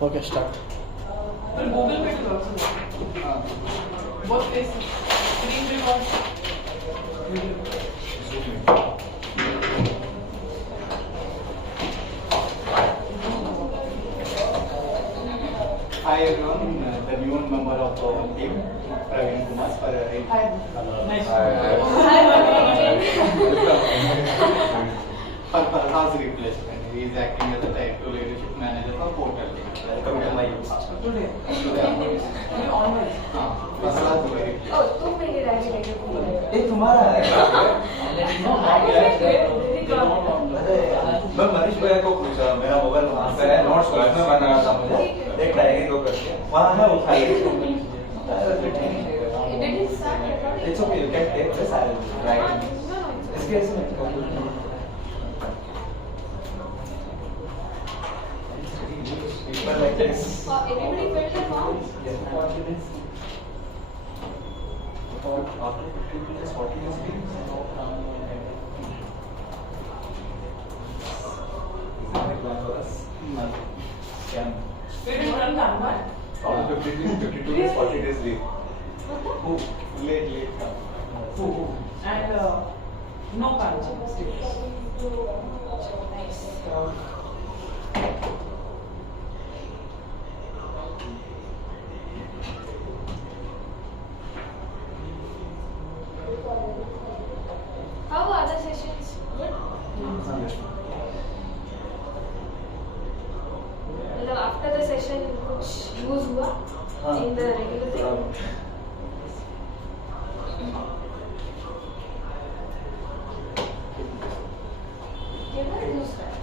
Okay, start. पर Google पे तो हाँ बहुत face screen record Hi everyone, the new member of the team, Praveen Kumar. Nice. For Farhad's replacement, he is acting as a type 2 leadership manager for Portal. Welcome to my Today. ये online हाँ, Farhad will replace. ओ तुम मेरे daddy लेके बोल ये तुम्हारा है मैं मनीष भैया को पूछा मेरा मोबाइल वहाँ पे है नोट्स में बना रहा था मुझे एक डायरी को करके वहाँ है उठाइए It's okay, you can take this, I will write. इसके इसमें people like this. Everybody filled the form? After 50 minutes, 40 minutes. We didn't run that one. After 52 days, 40 days leave. Who? Late. And no cards. How are the sessions? Good? मतलब after the session कुछ use हुआ in the regular thing? केवल use करना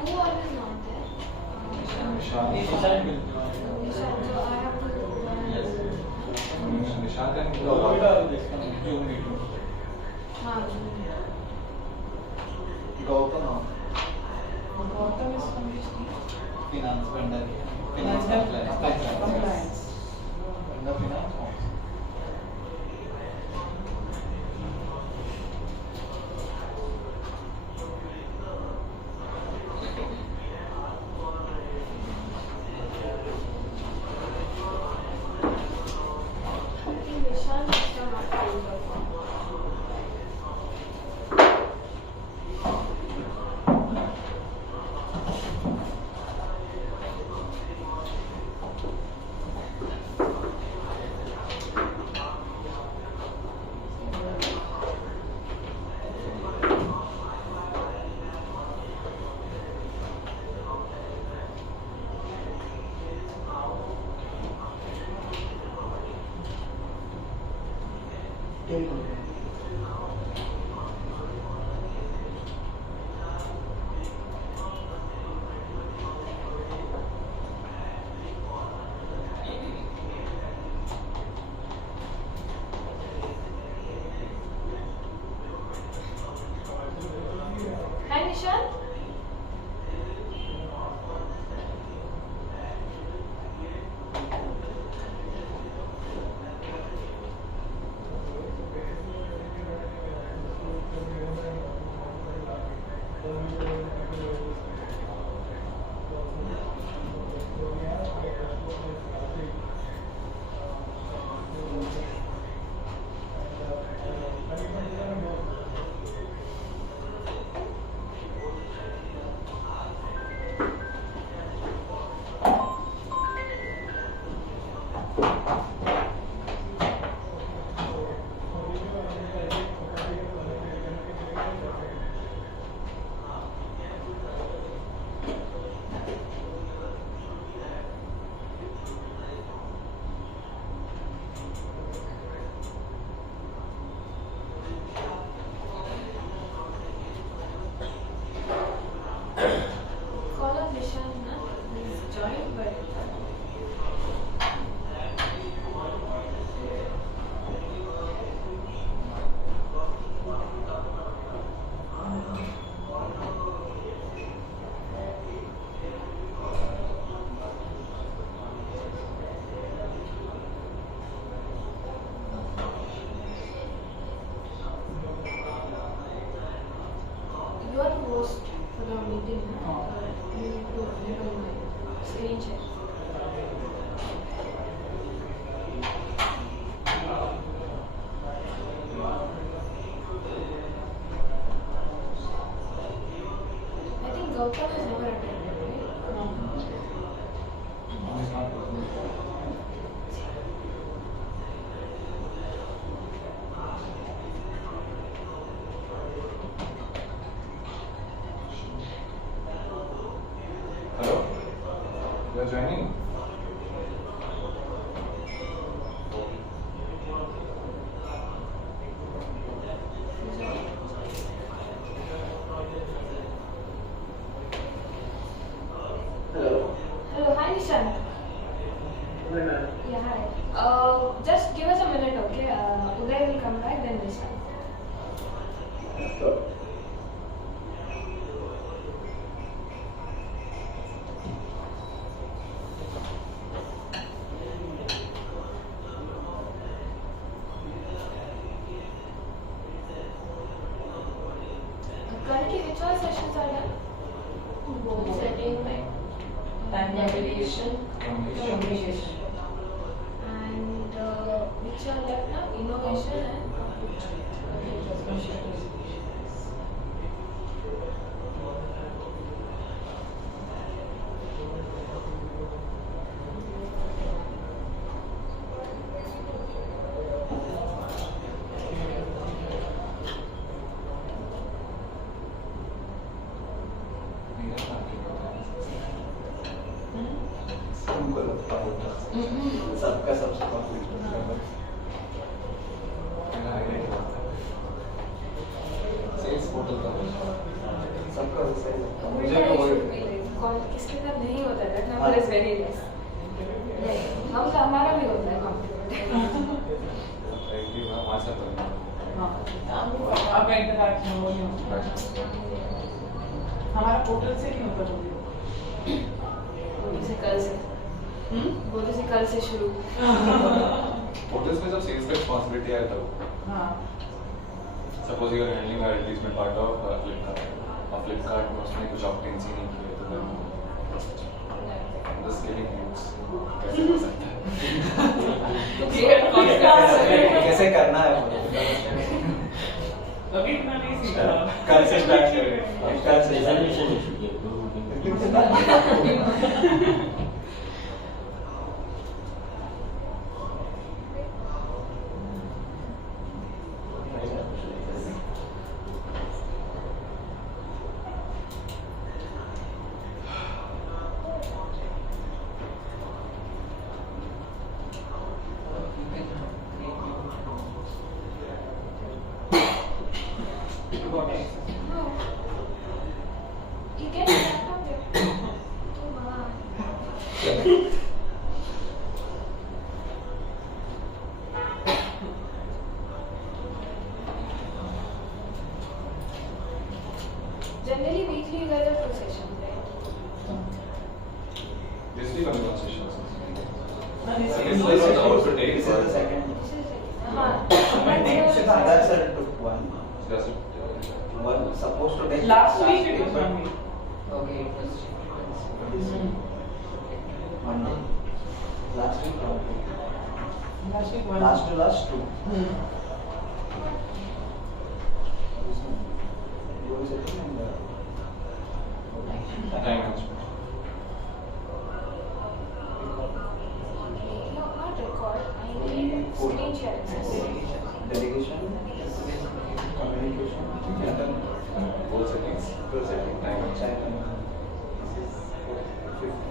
Who all is not there? Nishan, so I have to Nishant का हाँ Gautam, Gautam is from which team? finance vendor. Finance compliance. Vendor finance. Nishan is from October. Hi Nishan. joining? Hello. Hello, hi Nishan. Yeah, hi. Just give us a minute, okay? Uday will come back, then Nishan. Sure. Currently, which all sessions are done? Goal setting, time navigation, communication. And which are left now? Innovation and तुमको लगता होगा सबका सबसे complete मेरा highlight हुआ था। Sales portal का सबका वैसा ही लगता है। उल्टा issue भी है। कौन किसके साथ नहीं होता है, that number is very less. नहीं, हम तो हमारा भी होता है कंप्लीट। एक भी वहाँ से तो हाँ, अब इंटरैक्शन वो नहीं होता। हमारा पोर्टल से नहीं होता वो। बोलो से कल से बोलो से कल से शुरू। portals में जब sales का responsibility आया तब हाँ, suppose you are handling a replacement part of Flipkart और Flipkart में उसने कुछ opt-ins ही नहीं किए तो फिर just giving hints कैसे हो सकता है क्लियर कॉन्सेप्ट। कैसे करना है अभी इतना नहीं सीखा। कल से स्टार्ट करेंगे कल से No. You get it from there. Oh, wow. Generally, weekly you guys have 2 sessions, right? this week only one session And it's This was also This is the second. This is हाँ. That's a took one. does it One supposed to take Last week it was 1 week. Okay, it was Monday. Last week or Last week 1. last to last two. Goal setting and time management No, not record. I need screen share access. delegation, communication, and then goal settings goal setting, time management This is 50.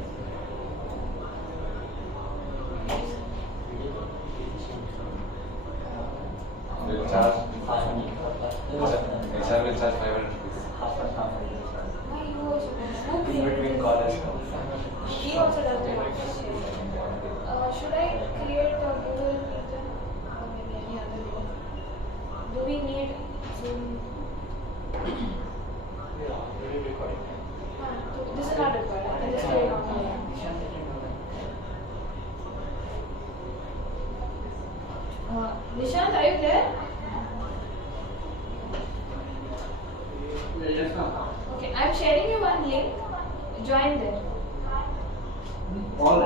they will charge HR will charge 500 rupees Why you also do? In between college. He also does that. Should I create a Google Meet then? Or maybe any other way? Do we need Zoom? So this is not required. I can just create it online. Nishant, are you there? Okay, I'm sharing you one link. Join there. All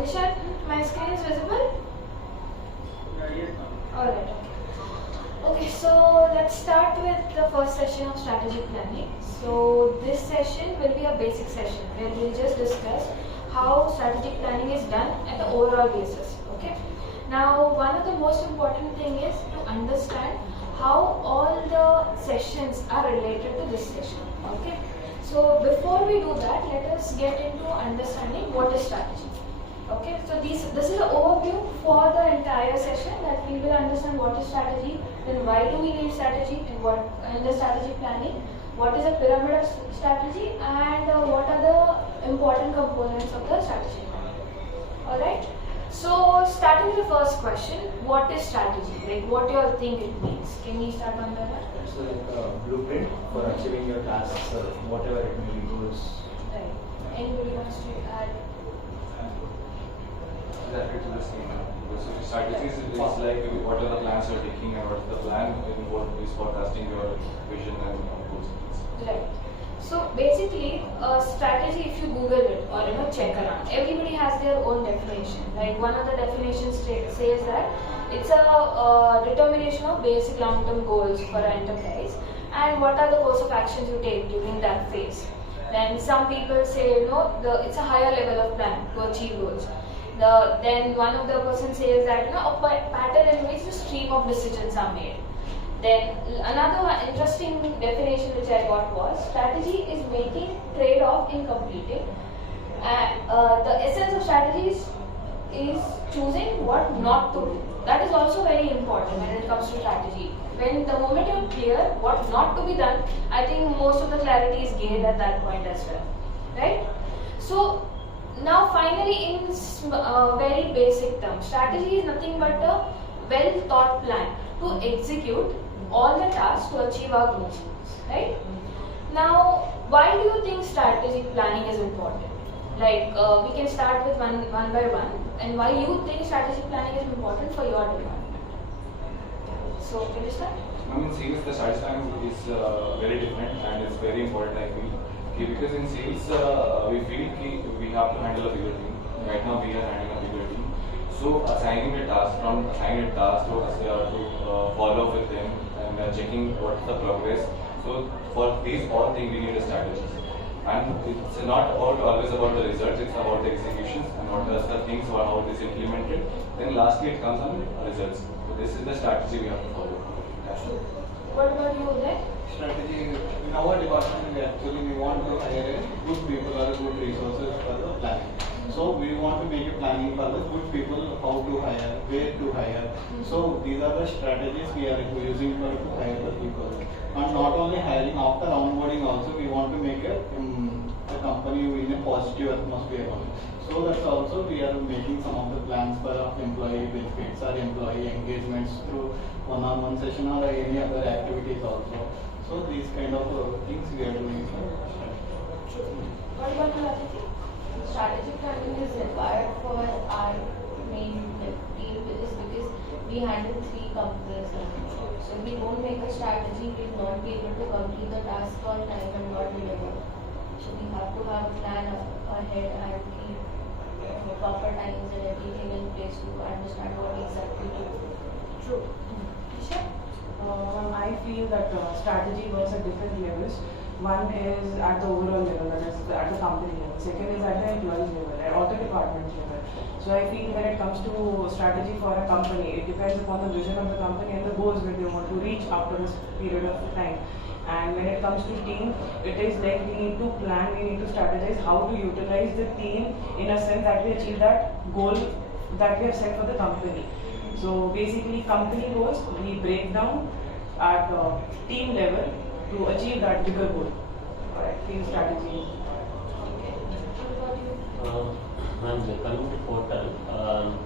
Nishant, my screen is visible? Yes, Alright. Okay, so let's start with the first session of strategic planning. So this session will be a basic session where we'll just discuss how strategic planning is done at the overall basis. Okay. Now, one of the most important thing is to understand how all the sessions are related to this session. Okay. So before we do that, let us get into understanding what is strategy. Okay, so this is an overview for the entire session, that we will understand what is strategy, then why do we need strategy, and what in the strategy planning, what is a pyramid of strategy, and what are the important components of the strategy planning. Alright, so starting with the first question, what is strategy? Like, what do you all think it means? Can we start on that? It's like a blueprint for achieving your tasks, whatever it may be, goals. Right. Anybody wants to add? Exactly to the same. So strategies is like what are the plans you're taking and what is the plan in what is forecasting your vision and goals. Right. So basically, strategy, if you Google it or check around, everybody has their own definition. Like one of the definitions says that it's a determination of basic long-term goals for an enterprise and what are the course of actions you take during that phase. Then some people say it's a higher level of plan to achieve goals. Then one of the person says that a pattern in which the stream of decisions are made. Then another interesting definition which I got was strategy is making trade-off in completing. The essence of strategy is choosing what not to do. That is also very important when it comes to strategy. When the moment you're clear what not to be done, I think most of the clarity is gained at that point as well, right? So now finally, in very basic terms, strategy is nothing but a well thought plan to execute all the tasks to achieve our goals, right? Now, why do you think strategic planning is important? Like, we can start with one by one, and why you think strategic planning is important for your department. So, can you start? I mean, sales, the strategy planning is very different and it's very important, I feel. Because in sales, we feel we have to handle a bigger team. Right now, we are handling a bigger team. So, assigning a task to follow up with them and checking what's the progress. So, for these all things, we need a strategy. And it's not always about the results, it's about the executions and what are the things or how it is implemented. Then lastly, it comes on results. So, this is the strategy we have to follow. What about you, Uday? strategy in our department, we want to hire good people or good resources for the planning. So we want to make a planning for the good people, how to hire, where to hire. So these are the strategies we are using for to hire the people. And not only hiring, after onboarding also we want to make a company in a positive atmosphere. So that's also we are making some of the plans for employee benefits or employee engagements through one-on-one session or any other activities also. So these kind of things we are doing. What about you, Aditi? Strategic planning is required for our main team is because we handle 3 companies. So if we don't make a strategy, we will not be able to complete the task on time and not deliver. So we have to have a plan ahead and keep proper times and everything in place to understand what exactly to do. True. Isha? I feel that strategy works at different levels. One is at the overall level, that is at the company level. Second is at the employee level or the department level. So I feel when it comes to strategy for a company, it depends upon the vision of the company and the goals that they want to reach after this period of time. And when it comes to team, it is like we need to plan, we need to strategize how to utilize the team in a sense that we achieve that goal that we have set for the company. So basically company goals we break down at team level to achieve that bigger goal. Alright, team strategy. Coming to portal,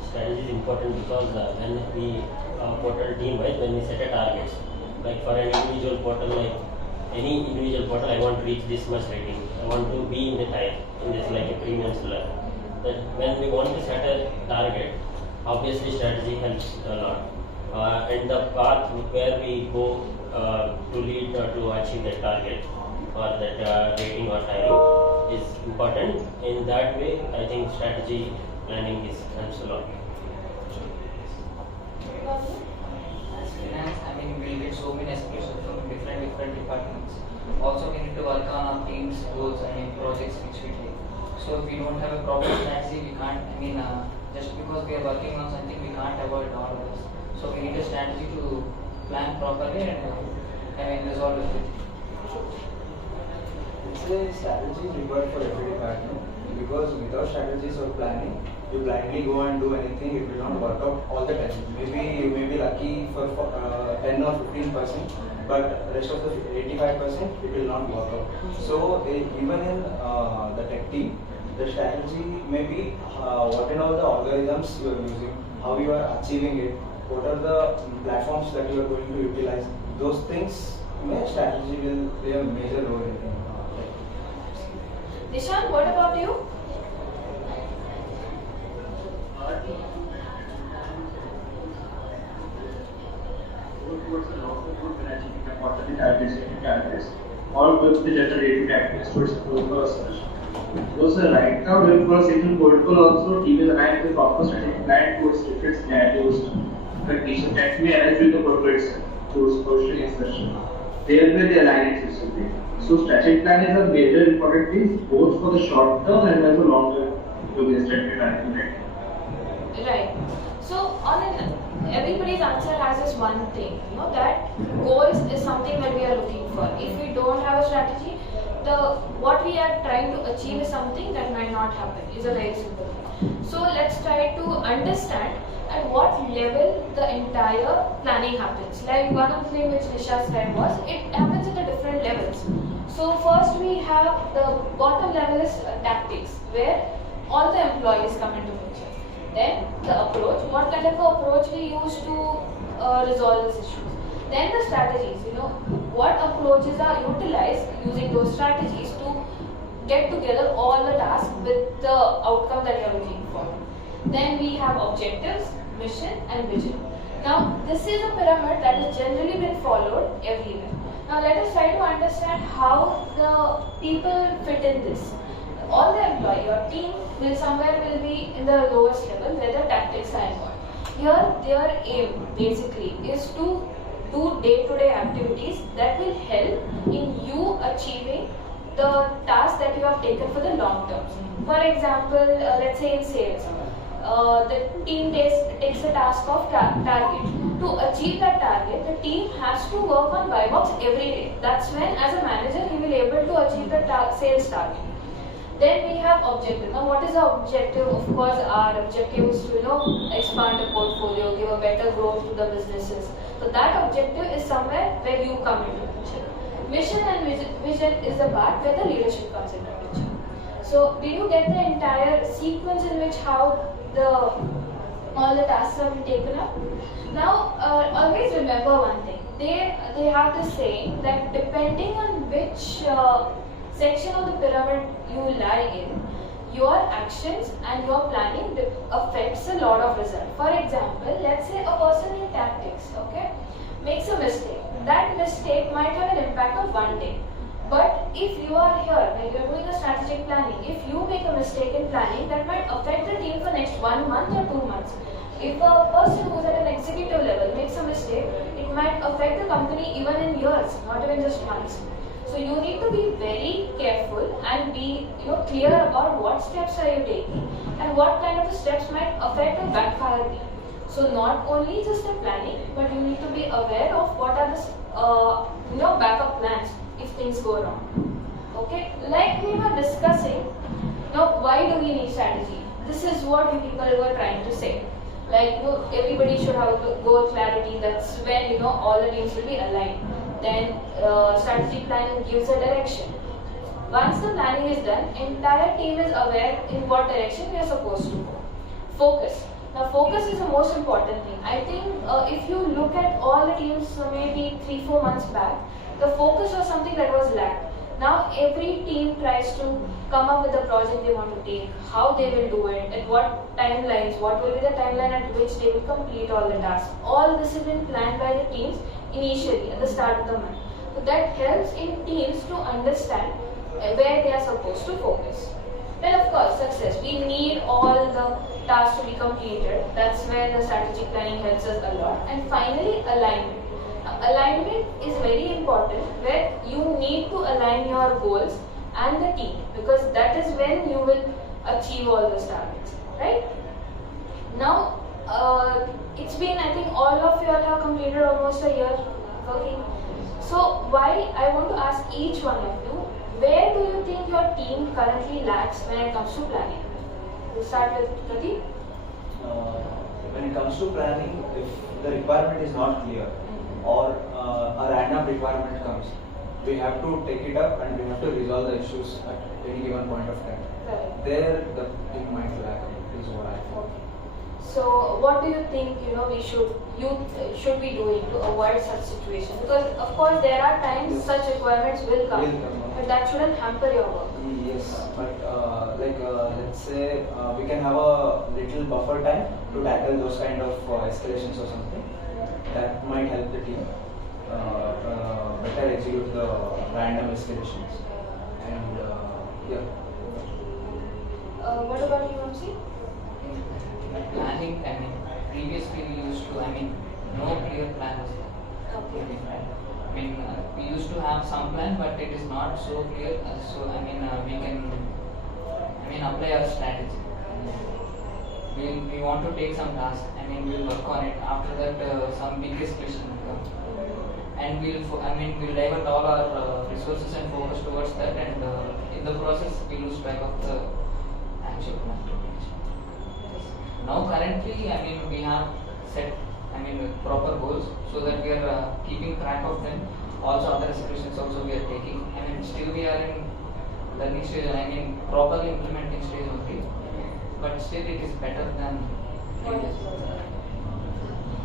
strategy is important because when we portal team wise, when we set a targets, like for an individual portal, like any individual portal, I want to reach this much rating. I want to be in the type in this like a premium seller. That when we want to set a target, obviously strategy helps a lot. And the path where we go to lead to achieve that target or that rating or hiring is important. In that way, I think strategy planning helps a lot. As finance, I mean, we get so many aspirations from different departments. Also, we need to work on our team's goals and projects which we take. So, if we don't have a proper strategy, we can't. I mean, just because we are working on something, we can't avoid all of this. So, we need a strategy to plan properly and resolve everything. It's a strategy required for every department because without strategies or planning, you blindly go and do anything, it will not work out all the time. Maybe you may be lucky for 10 or 15%, but rest of the 85% it will not work out. So even in the tech team, the strategy may be what and all the algorithms you are using, how you are achieving it, what are the platforms that you are going to utilize. Those things, strategy will play a major role in it. Nishan, what about you? Or with the generated activities towards search. Because right now, for a single protocol also, even aligned with proper strategic plan towards different scenarios, conditions that may arise with the protocol itself, towards social insertion. There where they align it system. So strategic plan is a major important thing both for the short term and as a long term to strategic planning. Right. So everybody's answer has this one thing, that goals is something that we are looking for. If we don't have a strategy, what we are trying to achieve is something that might not happen. It's a very simple thing. So let's try to understand at what level the entire planning happens. Like one of the things which Nisha said was, it happens at the different levels. So first we have the bottom level is tactics, where all the employees come into picture. Then the approach, what kind of approach we use to resolve these issues. Then the strategies, what approaches are utilized using those strategies to get together all the tasks with the outcome that you are looking for. Then we have objectives, mission and vision. Now this is a pyramid that has generally been followed everywhere. Now let us try to understand how the people fit in this. All the employee or team will be in the lowest level where the tactics are involved. Here their aim basically is to do day-to-day activities that will help in you achieving the task that you have taken for the long term. For example, let's say in sales, the team takes the task of target. To achieve that target, the team has to work on buy box every day. That's when, as a manager, he will be able to achieve the sales target. Then we have objective. Now, what is our objective? Of course, our objective is to expand the portfolio, give a better growth to the businesses. So that objective is somewhere where you come into the picture. Mission and vision is the part where the leadership comes into the picture. So, did you get the entire sequence in which how all the tasks have been taken up? Now, always remember one thing. They have this saying that depending on which section of the pyramid you lie in, your actions and your planning affects a lot of results. For example, let's say a person in tactics, makes a mistake. That mistake might have an impact of one day. But if you are here, like you are doing a strategic planning, if you make a mistake in planning, that might affect the team for next 1 month or 2 months. If a person who is at an executive level makes a mistake, it might affect the company even in years, not even just months. So you need to be very careful and be be clear about what steps are you taking and what kind of steps might affect or backfire me. So not only just the planning, but you need to be aware of what are the backup plans if things go wrong. Okay, like we were discussing, why do we need strategy? This is what you people were trying to say. Like everybody should have a goal clarity. That's when all the teams will be aligned. Then strategic planning gives a direction. Once the planning is done, entire team is aware in what direction we are supposed to go. Focus. Now focus is the most important thing. I think if you look at all the teams maybe 3-4 months back, the focus was something that was lacked. Now every team tries to come up with the project they want to take, how they will do it, at what timelines, what will be the timeline at which they will complete all the tasks. All this has been planned by the teams initially at the start of the month. So that helps in teams to understand where they are supposed to focus. Then of course success. We need all the tasks to be completed. That's where the strategic planning helps us a lot. And finally alignment. Alignment is very important, where you need to align your goals and the team, because that is when you will achieve all those targets, right? Now, it's been, I think all of you all have completed almost a year working. So why, I want to ask each one of you, where do you think your team currently lacks when it comes to planning? We'll start with Pradeep. When it comes to planning, if the requirement is not clear, or a random requirement comes, we have to take it up and we have to resolve the issues at any given point of time. Right. There, the team might lack, is what I feel. Okay. So, what do you think should be doing to avoid such situations? Because of course there are times such requirements will come, but that shouldn't hamper your work. Yes, but let's say we can have a little buffer time to tackle those kind of escalations or something. That might help the team better execute the random escalations. And yeah. What about you, MC? Planning, previously we used to, no clear plan was there. Okay. We used to have some plan, but it is not so clear. We can, apply our strategy. We want to take some task. We'll work on it. After that, some big escalation will come, and we'll divert all our resources and focus towards that. And in the process, we lose track of the actual plan. Now, currently, we have set, proper goals so that we are keeping track of them. Also, other escalations also we are taking. Still we are in learning stage. Properly implementing stage only. But still, it is better than previous.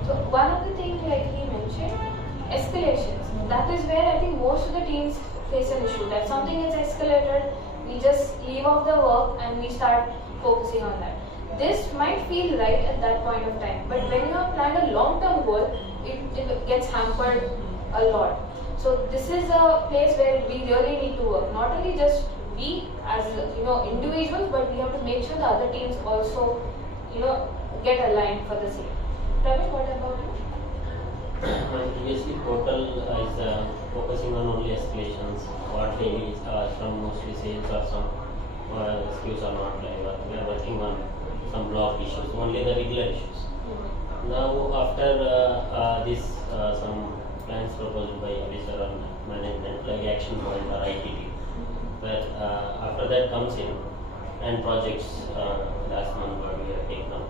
So one of the things, like he mentioned, escalations. That is where I think most of the teams face an issue. That something is escalated, we just leave off the work and we start focusing on that. This might feel right at that point of time, but when you have planned a long-term goal, it gets hampered a lot. So this is a place where we really need to work. Not only just we as individuals, but we have to make sure the other teams also get aligned for the same. Praveen, what about you? Previously, portal is focusing on only escalations, or daily some mostly sales or some SKUs are not live. We are working on some block issues, only the regular issues. Now, after this, some plans proposed by officer or management, like action point or ITT, where after that comes in, and projects last month what we have taken up.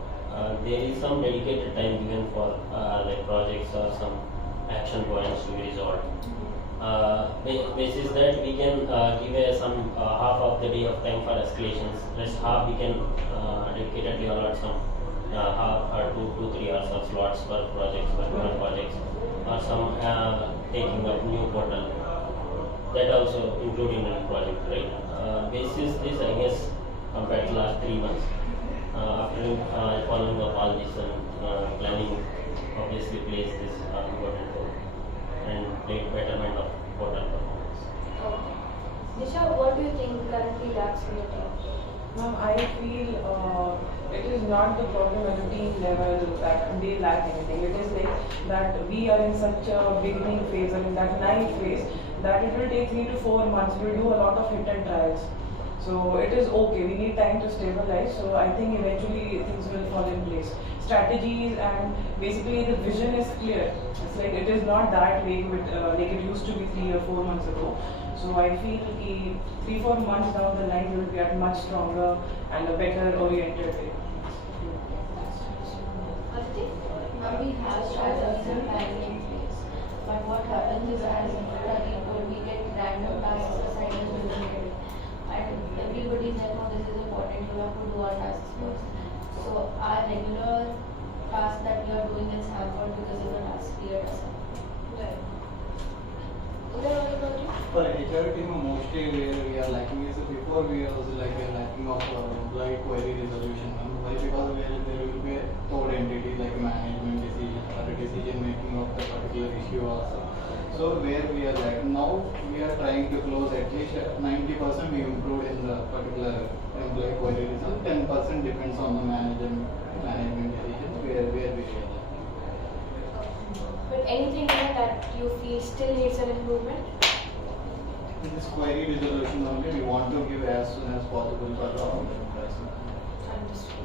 There is some dedicated time given for like projects or some action points to be resolved. Basis that we can give some half of the day of time for escalations. Rest half we can dedicatedly allot some half or 2-3 hours of slots for projects, for different projects, or some taking up new portal. That also including the project, right? Basis this, I guess, compared to last 3 months. After following up all this planning obviously plays this important role and betterment of portal performance. Okay. Nisha, what do you think currently lacks in your team? Ma'am, I feel it is not the problem at the team level that they lack anything. It is like that we are in such a beginning phase, or in that naive phase, that it will take 3 to 4 months. We will do a lot of hit and trials. So So it is okay. We need time to stabilize. So I think eventually things will fall in place. Strategies and basically the vision is clear. It's like it is not that vague with, like it used to be 3 or 4 months ago. So I feel ki 3-4 months down the line we will get much stronger and a better oriented way. Now we have strategies and planning in place. But what happens is as we get random tasks assigned as well. And everybody then know this is important, we have to do our tasks first. So our regular task that we are doing is hampered because of the task cleared assigned. For HR team, mostly where we are lacking is before we are also like a lacking of employee query resolution. Why? Because there will be a third entity like management decision or a decision making of the particular issue also. So where we are lacking now, we are trying to close at least 90% we improved in the particular employee query result. 10% depends on the management decisions where we are. But anything that you feel still needs an improvement? In this query resolution only, we want to give as soon as possible for the employees. Understood.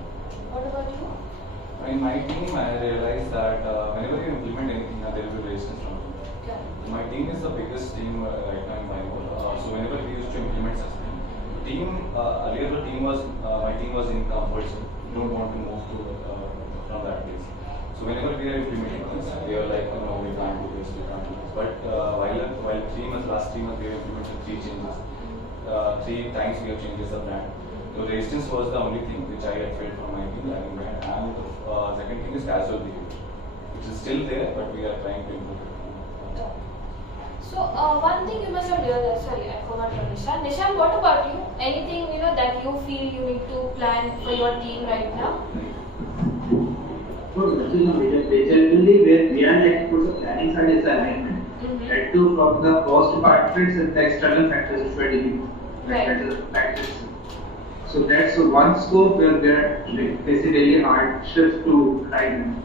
What about you? In my team, I realized that whenever you implement anything, there will be resistance from it. Yeah. My team is the biggest team right now in Bangalore. So whenever we used to implement such thing, earlier the team was my team was in comfort zone. We don't want to move to from that place. So whenever we are implementing things, they are like, no, we can't do this, we can't do this. But while 3 months, last 3 months, we have implemented 3 changes. 3 times we have changed the brand. So resistance was the only thing which I had felt from my team lagging behind. And the second thing is casual behavior, which is still there, but we are trying to improve it. So one thing you must have realized, sorry, I forgot from Nishan. Nishan, what about you? Anything that you feel you need to plan for your team right now? So, generally, where we are like for the planning side is the alignment. Led to from the cost departments and the external factors which were dealing Right. that is the factors. So that's one scope where there are basically hardships to alignment.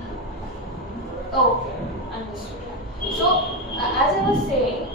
Okay, understood. So, as I was saying,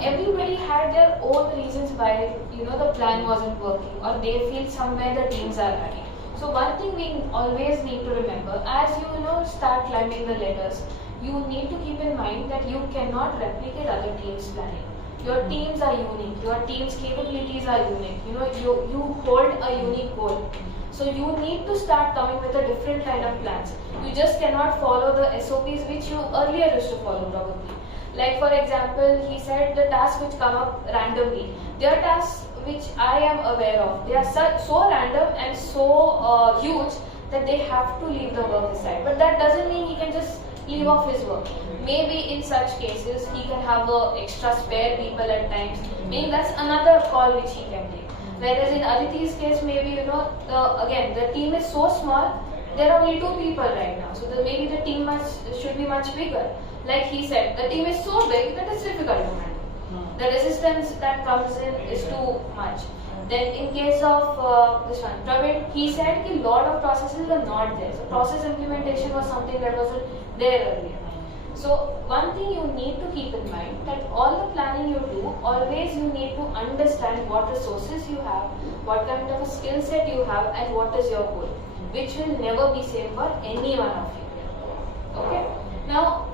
everybody had their own reasons why the plan wasn't working, or they feel somewhere the teams are lagging. So one thing we always need to remember, as you start climbing the ladders, you need to keep in mind that you cannot replicate other teams' planning. Your teams are unique. Your team's capabilities are unique. You hold a unique goal. So you need to start coming with a different kind of plans. You just cannot follow the SOPs which you earlier used to follow probably. Like for example, he said the tasks which come up randomly. They are tasks which I am aware of. They are so random and so huge that they have to leave the work aside. But that doesn't mean he can just leave off his work. Maybe in such cases he can have extra spare people at times. Meaning that's another call which he can take. Whereas in Aditi's case, maybe again the team is so small. There are only 2 people right now. So maybe the team should be much bigger. Like he said, the team is so big that it's difficult to handle. The resistance that comes in is too much. Then in case of this one, Praveen, he said a lot of processes are not there. So process implementation was something that wasn't there earlier. So one thing you need to keep in mind that all the planning you do, always you need to understand what resources you have, what kind of a skill set you have, and what is your goal, which will never be same for any one of you. Okay? Now,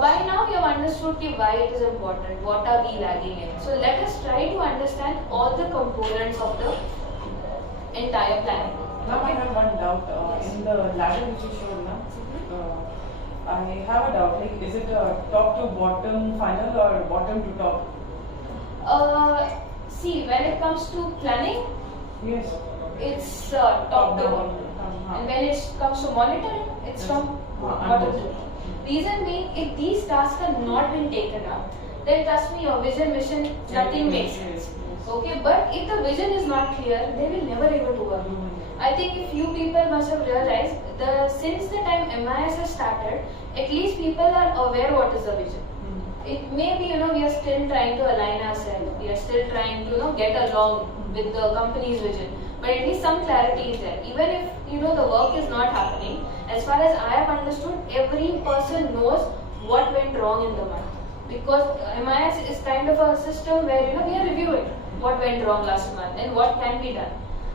by now you have understood why it is important, what are we lagging in. So let us try to understand all the components of the entire planning. Now I have one doubt. In the ladder which you showed now, I have a doubt. Like, is it a top to bottom final or bottom to top? See, when it comes to planning, Yes. it's top to bottom. And when it comes to monitoring, it's from bottom to top. Reason being, if these tasks are not been taken up, then trust me, your vision, mission, nothing makes sense. Okay, but if the vision is not clear, they will never able to work. I think if few people must have realized since the time MIS has started, at least people are aware what is the vision. It may be we are still trying to align ourselves, we are still trying to get along with the company's vision, but at least some clarity is there. Even if the work is not happening, as far as I have understood, every person knows what went wrong in the month, because MIS is kind of a system where we are reviewing. what went wrong last month and what can be done.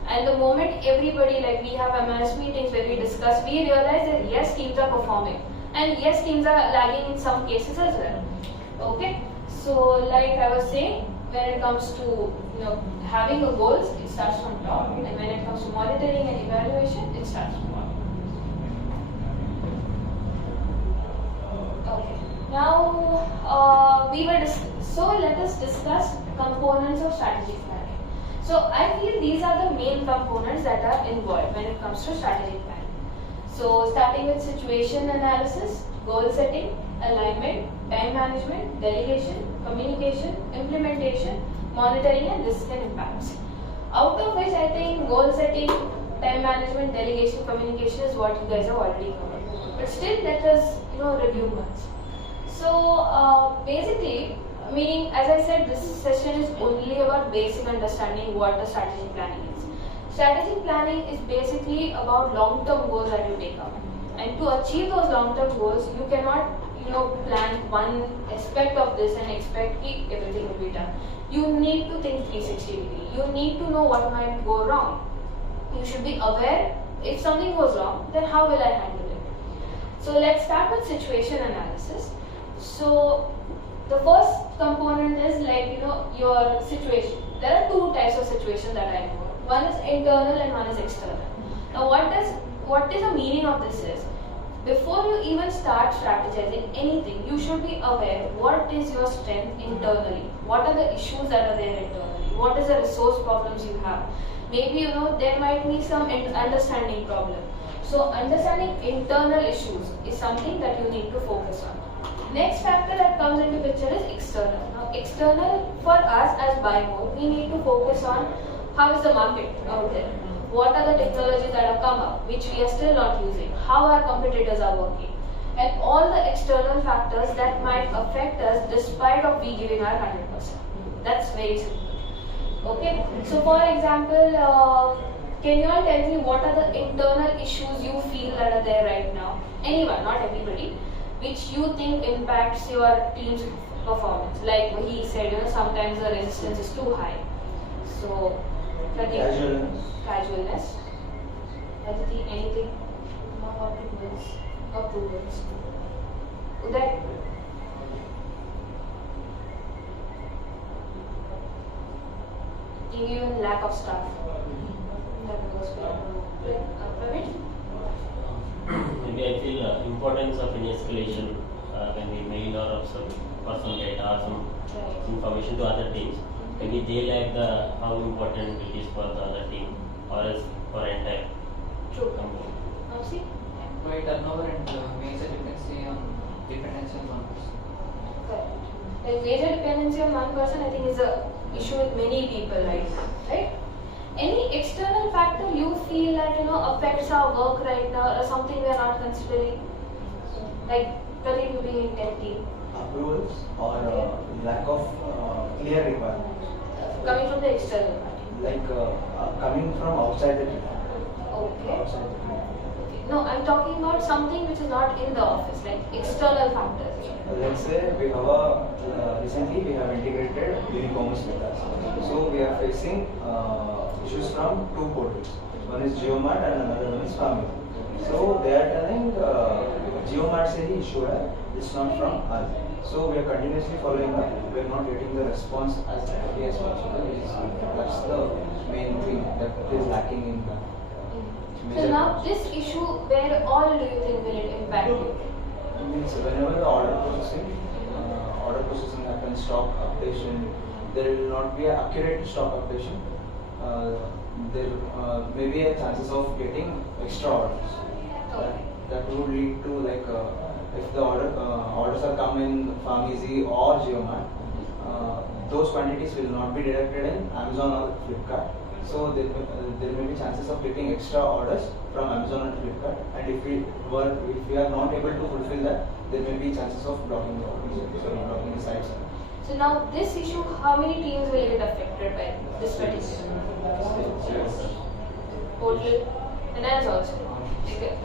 And the moment everybody, like we have MS meetings where we discuss, we realize that yes, teams are performing and yes, teams are lagging in some cases as well. Okay, so like I was saying, when it comes to having a goals, it starts from top, and when it comes to monitoring and evaluation, it starts from bottom. Okay. Now so let us discuss components of strategic planning. So I feel these are the main components that are involved when it comes to strategic planning. So starting with situation analysis, goal setting, alignment, time management, delegation, communication, implementation, monitoring and risk and impacts. Out of which I think goal setting, time management, delegation, communication is what you guys have already covered. But still let us review once. So basically, meaning as I said, this session is only about basic understanding what the strategic planning is. Strategic planning is basically about long-term goals that you take up. And to achieve those long-term goals, you cannot plan one aspect of this and expect that everything will be done. You need to think 360 degree. You need to know what might go wrong. You should be aware if something goes wrong, then how will I handle it? So let's start with situation analysis. So the first component is like your situation. There are two types of situations that I know. One is internal and one is external. Now what is the meaning of this is, before you even start strategizing anything, you should be aware what is your strength internally. What are the issues that are there internally? What is the resource problems you have? Maybe there might be some understanding problem. So understanding internal issues is something that you need to focus on. Next factor that comes into picture is external. Now external for us as BuyMore, we need to focus on how is the market out there. What are the technologies that have come up, which we are still not using? How our competitors are working? And all the external factors that might affect us despite of we giving our 100%. That's very simple. Okay? So for example, can you all tell me what are the internal issues you feel that are there right now? Anyone, not everybody, which you think impacts your team's performance? Like he said, sometimes the resistance is too high. So, Casualness. Anything? Approvals. Uday? Even lack of staff. That goes well. Praveen? Maybe I feel importance of an escalation when we mail or some personal data or some information to other teams. Maybe they like how important it is for the other team or else for entire company. See? Employee turnover and major dependency on one person. Correct. Like major dependency on one person, I think is a issue with many people right now, right? Any external factor you feel that affects our work right now or something we are not considering? Like Pradeep, you being in tech team. Approvals or lack of clear requirements. Coming from the external party. Like coming from outside the team. Okay. Outside the team. Okay. No, I'm talking about something which is not in the office, like external factors. Let's say we have recently we have integrated e-commerce with us. So we are facing issues from two portals. One is JioMart and another one is Family. So they are telling JioMart से ही issue है, it's not from us. So we are continuously following up. We are not getting the response as quickly as possible. That's the main thing that is lacking in the. So now this issue, where all do you think will it impact you? Means whenever the order processing happens, stock updation, there will not be an accurate stock updation. There may be a chances of getting extra orders. That would lead to like if the orders are come in Farmeasy or JioMart, those quantities will not be deducted in Amazon or Flipkart. So there may be chances of getting extra orders from Amazon and Flipkart, and if we are not able to fulfill that, there may be chances of blocking the orders, so blocking the sites. So now this issue, how many teams will get affected by this particular? Portal, finance also.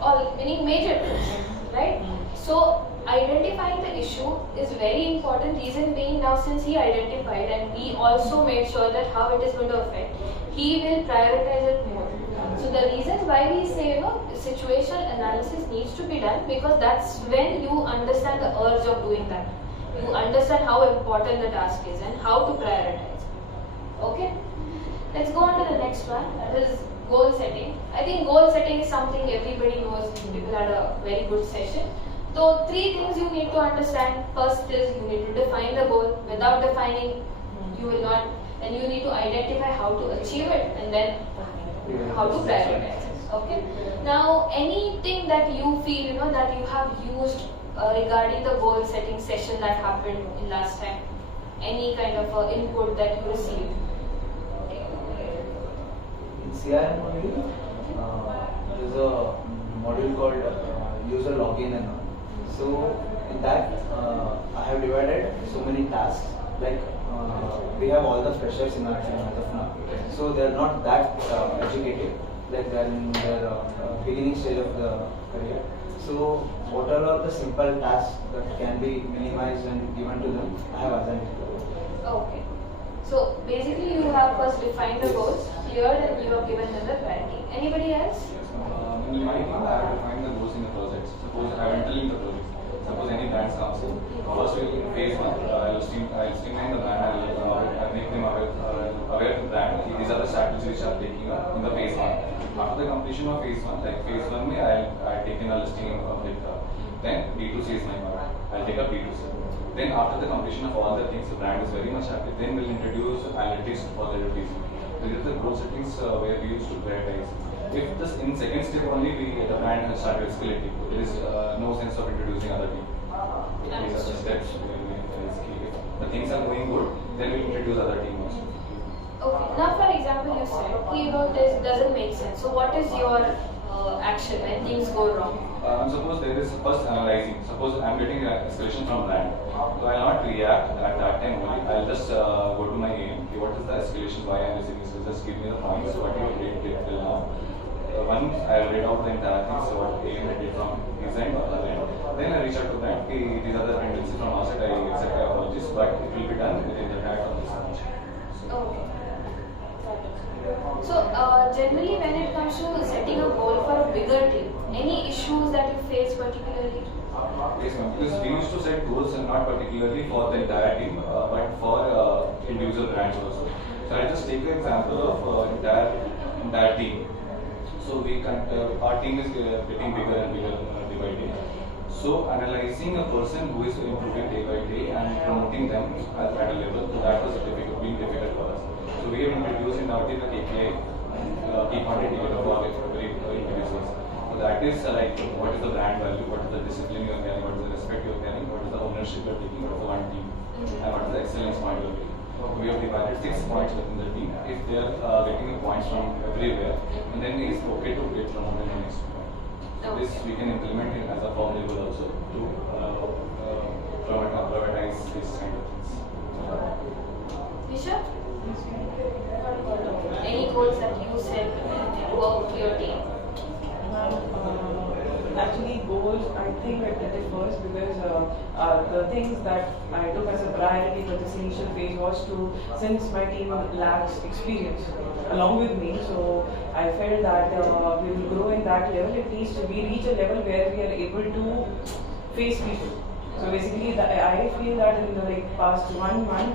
All meaning major teams, right? So identifying the issue is very important. Reason being, now since he identified and we also made sure that how it is going to affect, he will prioritize it more. So the reasons why we say, situational analysis needs to be done, because that's when you understand the urge of doing that. You understand how important the task is and how to prioritize. Okay? Let's go on to the next one. That is goal setting. I think goal setting is something everybody knows. People had a very good session. So 3 things you need to understand. First is you need to define the goal. Without defining, you will not. Then you need to identify how to achieve it, and then how to prioritize it. Okay. Now, anything that you feel that you have used regarding the goal setting session that happened in last time, any kind of input that you received. In CRM only, there is a module called user login and all. So in that, I have divided so many tasks. Like we have all the freshers in our team as of now, so they are not that educated. Like they are in their beginning stage of the career. So what are the simple tasks that can be minimized and given to them? I have assigned. Okay. So basically, you have first defined the goals, cleared, and you have given them the priority. Anybody else? In my team, I have defined the goals in the projects. Suppose I am entering the project. Suppose any brands comes in. First, we'll phase 1. I'll streamline the brand. I'll make them aware of the brand. These are the strategies which are taking up in the phase 1. After the completion of phase 1, like phase 1, I'll take in a listing of it. Then B2C is my part. I'll take up B2C. Then after the completion of all the things, the brand is very much happy. Then we'll introduce analytics for the advertising. These are the goal settings where we used to prioritize. If this in second step only the brand has started escalating, there is no sense of introducing other team. These are the steps where if the things are going good, then we introduce other team also. Okay. Now, for example, you said this doesn't make sense. So, what is your action when things go wrong? Suppose there is first analyzing. Suppose I'm getting an escalation from brand, so I'll not react at that time only. I'll just go to my aim. Okay, what is the escalation? Why I'm receiving this? Just give me the points. What you did till now. Once I read out the entire thing, so what aim I did from his end or other end, then I reach out to brand. Okay, these are the tendencies from our side. I accept my apologies, but it will be done within the tag of this much. Okay. So, generally, when it comes to setting a goal for a bigger team, any issues that you face particularly? Yes, ma'am. Because we used to set goals and not particularly for the entire team, but for individual brands also. So I just take the example of entire team. So our team is getting bigger and bigger day by day. So analyzing a person who is improving day by day and promoting them at a level, so that was being difficult for us. So we have introduced in our team the KPI, key content indicator for every individuals. So that is like what is the brand value, what is the discipline you are carrying, what is the respect you are carrying, what is the ownership you are taking, what is the one team, and what is the excellence point you are taking. We have divided 6 points within the team. If they are getting the points from everywhere, and then it is okay to get promoted in the next point. So this we can implement it as a form level also to privatize this kind of things. Nisha? Any goals that you set to work for your team? Actually, goals, I think I did it first because the things that I took as a priority for this initial phase was to, since my team lacks experience along with me, so I felt that we will grow in that level. At least we reach a level where we are able to face people. So basically, I feel that in the past 1 month,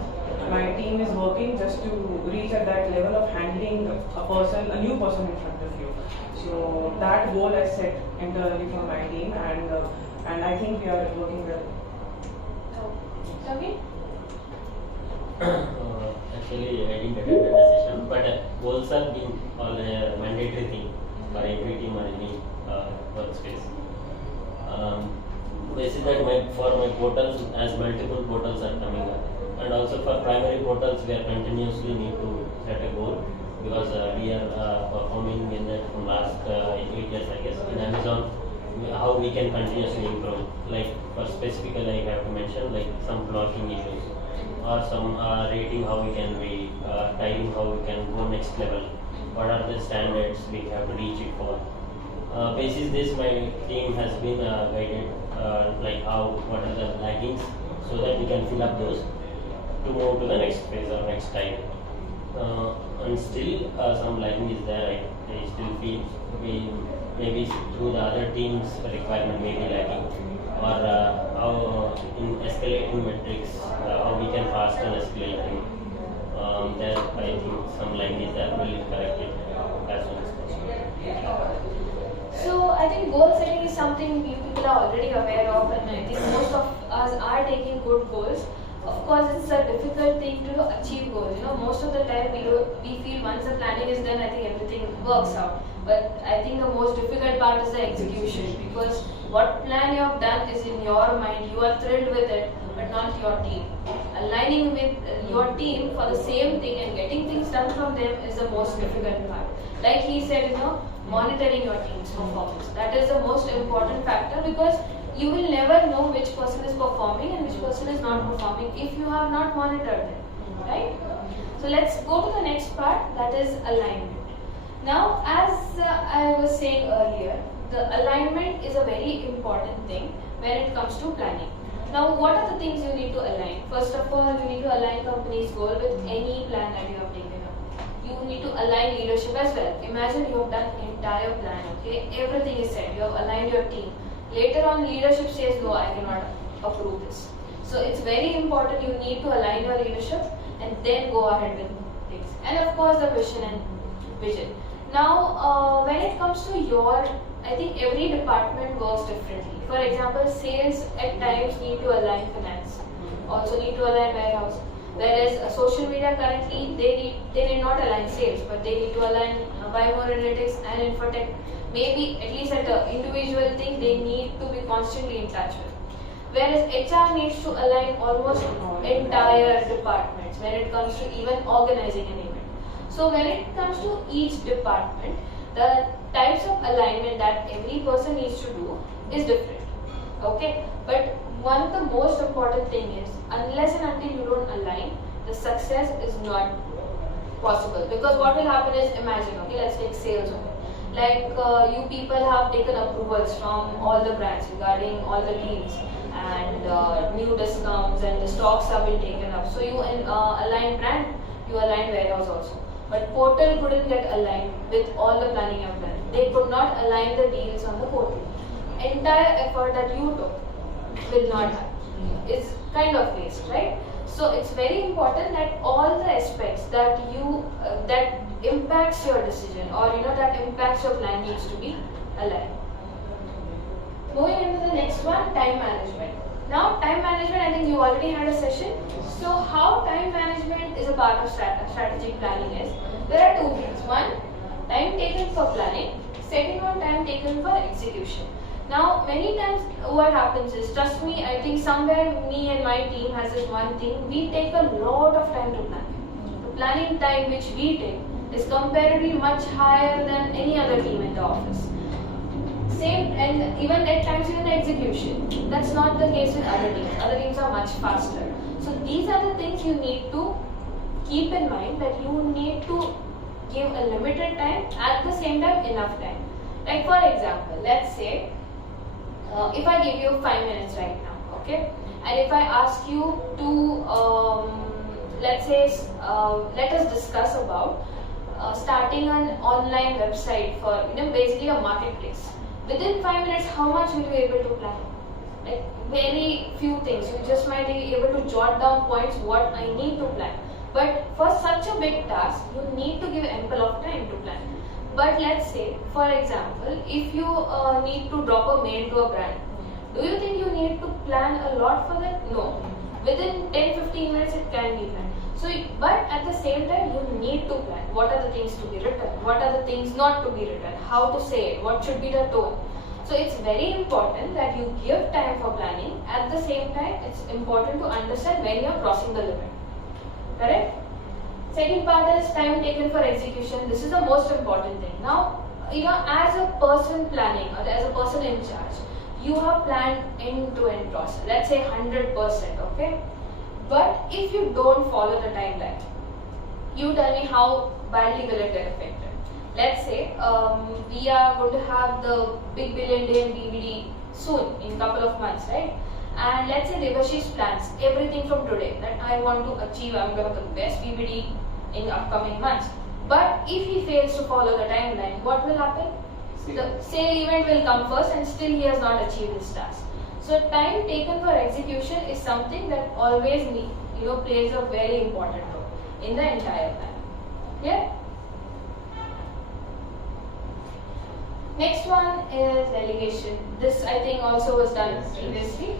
my team is working just to reach at that level of handling a new person in front of you. So that goal I set internally for my team, and I think we are working well. Sameer? Actually, I didn't attend the session, but goals are being all a mandatory thing for every team or any workspace. Basically, for my portals, as multiple portals are coming up, and also for primary portals, we are continuously need to set a goal because we are performing in that from last 8 years, I guess. In Amazon, how we can continuously improve. Like for specifically, I have to mention like some blocking issues or some rating, how we can be tiling, how we can go next level. What are the standards we have to reach it for? Basis this, my team has been guided, like what are the laggings, so that we can fill up those to move to the next phase or next time. And still some lagging is there. I still feel maybe through the other team's requirement may be lagging, or how in escalating metrics, how we can fasten escalating. There I think some lagging is there. Will correct it as soon as possible. So I think goal setting is something you people are already aware of, and I think most of us are taking good goals. Of course, it's a difficult thing to achieve goals. You know, most of the time we feel once the planning is done, I think everything works out. But I think the most difficult part is the execution, because what plan you have done is in your mind, you are thrilled with it, but not your team. Aligning with your team for the same thing and getting things done from them is the most difficult part. Like he said, you know, monitoring your team's performance. That is the most important factor, because you will never know which person is performing and which person is not performing if you have not monitored them, right? So let's go to the next part, that is alignment. Now, as I was saying earlier, the alignment is a very important thing when it comes to planning. Now, what are the things you need to align? First of all, you need to align company's goal with any plan that you have taken up. You need to align leadership as well. Imagine you have done entire plan, okay? Everything is set, you have aligned your team. Later on, leadership says, no, I cannot approve this. So it's very important, you need to align your leadership and then go ahead with things. And of course, the vision and vision. Now, when it comes to I think every department works differently. For example, sales at times need to align finance, also need to align warehouse. Whereas social media currently, they need not align sales, but they need to align BIMO analytics and infotech. Maybe at least at an individual thing, they need to be constantly in touch with. Whereas HR needs to align almost entire departments when it comes to even organizing an event. So when it comes to each department, the types of alignment that every person needs to do is different. Okay, but one of the most important thing is, unless and until you don't align, the success is not possible. Because what will happen is, imagine, okay, let's take sales only. Like you people have taken approvals from all the brands regarding all the deals and new discounts, and the stocks have been taken up. So you align brand, you align warehouse also. But portal couldn't get aligned with all the planning you have done. They could not align the deals on the portal. Entire effort that you took will not happen. It's kind of waste, right? So it's very important that all the aspects that that impacts your decision, or that impacts your plan, needs to be aligned. Moving into the next one, time management. Now, time management, I think you already had a session. So how time management is a part of strategic planning is, there are two things. One, time taken for planning. Second one, time taken for execution. Now, many times what happens is, trust me, I think somewhere me and my team has this one thing, we take a lot of time to plan. The planning time which we take is comparatively much higher than any other team in the office. Same, and even at times even the execution. That's not the case with other teams. Other teams are much faster. So these are the things you need to keep in mind, that you need to give a limited time, at the same time enough time. Like for example, let's say, if I give you 5 minutes right now, okay? And if I ask you to, let's say, let us discuss about starting an online website for, basically a marketplace. Within 5 minutes, how much will you be able to plan? Like very few things. You just might be able to jot down points what I need to plan. But for such a big task, you need to give ample of time to plan. But let's say, for example, if you need to drop a mail to a brand, do you think you need to plan a lot for that? No. Within 10-15 minutes, it can be planned. So, but at the same time, you need to plan. What are the things to be written? What are the things not to be written? How to say it? What should be the tone? So, it's very important that you give time for planning. At the same time, it's important to understand when you are crossing the limit. Correct? Second part is time taken for execution. This is the most important thing. Now, as a person planning, or as a person in charge, you have planned end-to-end process. Let's say 100%, okay? But if you don't follow the timeline, you tell me how badly will it get affected. let's say we are going to have the big billion day DVD soon in couple of months, right? And let's say Devashish plans everything from today that I want to achieve, I'm going to have the best DVD in upcoming months. But if he fails to follow the timeline, what will happen? The sale event will come first and still he has not achieved his task. So time taken for execution is something that always plays a very important role in the entire plan. Yeah? Next one is delegation. This I think also was done previously.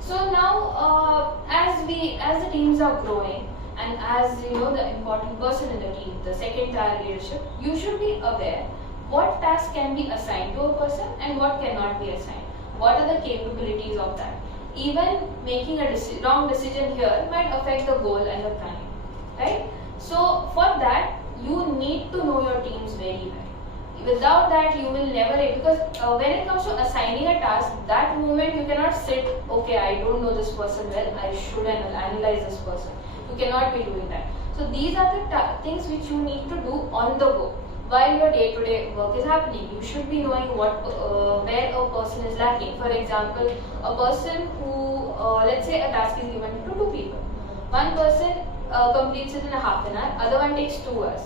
So now as the teams are growing and as the important person in the team, the second tier leadership, you should be aware what tasks can be assigned to a person and what cannot be assigned. What are the capabilities of that? Even making a wrong decision here might affect the goal and the planning, right? So for that, you need to know your teams very well. Without that, you will never, because when it comes to assigning a task, that moment you cannot sit, okay, I don't know this person well, I should analyze this person. You cannot be doing that. So these are the things which you need to do on the go. While your day-to-day work is happening, you should be knowing where a person is lacking. For example, a person who, let's say a task is given to 2 people. One person completes it in a half an hour, other one takes 2 hours.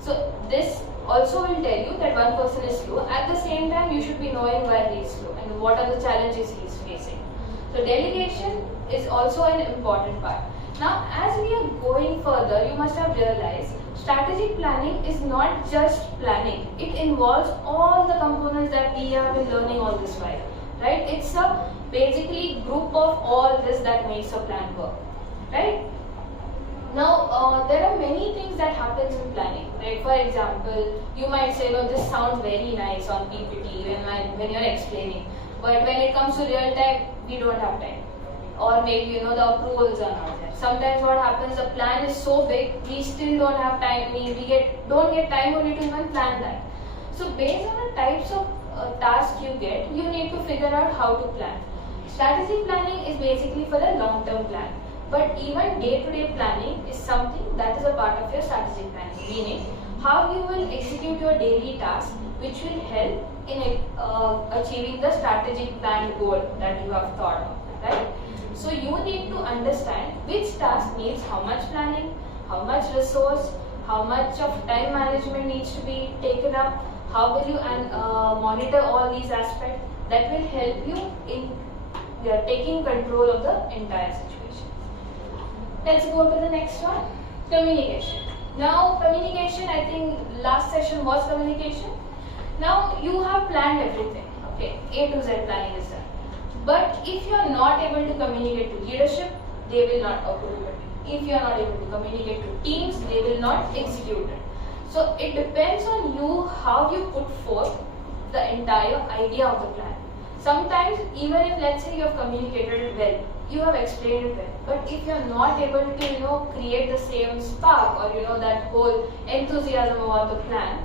So this also will tell you that one person is slow. At the same time, you should be knowing why he is slow and what are the challenges he is facing. So delegation is also an important part. Now, as we are going further, you must have realized strategic planning is not just planning. It involves all the components that we have been learning all this while, right? It's a basically group of all this that makes a plan work, right? Now, there are many things that happens in planning, right? For example, you might say, no, this sounds very nice on PPT when you're explaining, but when it comes to real time, we don't have time. Or maybe the approvals are not there. Sometimes what happens, the plan is so big, we still don't have time. We don't get time only to even plan that. So based on the types of tasks you get, you need to figure out how to plan. Strategic planning is basically for the long-term plan. But even day-to-day planning is something that is a part of your strategic planning. Meaning, how you will execute your daily tasks, which will help in achieving the strategic planned goal that you have thought of, right? So you need to understand which task needs how much planning, how much resource, how much of time management needs to be taken up, how will you monitor all these aspects that will help you in taking control of the entire situation. Let's go to the next one, communication. Now communication, I think last session was communication. Now you have planned everything, okay, A to Z planning is done. But if you are not able to communicate to leadership, they will not approve it. If you are not able to communicate to teams, they will not execute it. So it depends on you how you put forth the entire idea of the plan. Sometimes even if let's say you have communicated it well, you have explained it well, but if you are not able to create the same spark or that whole enthusiasm about the plan,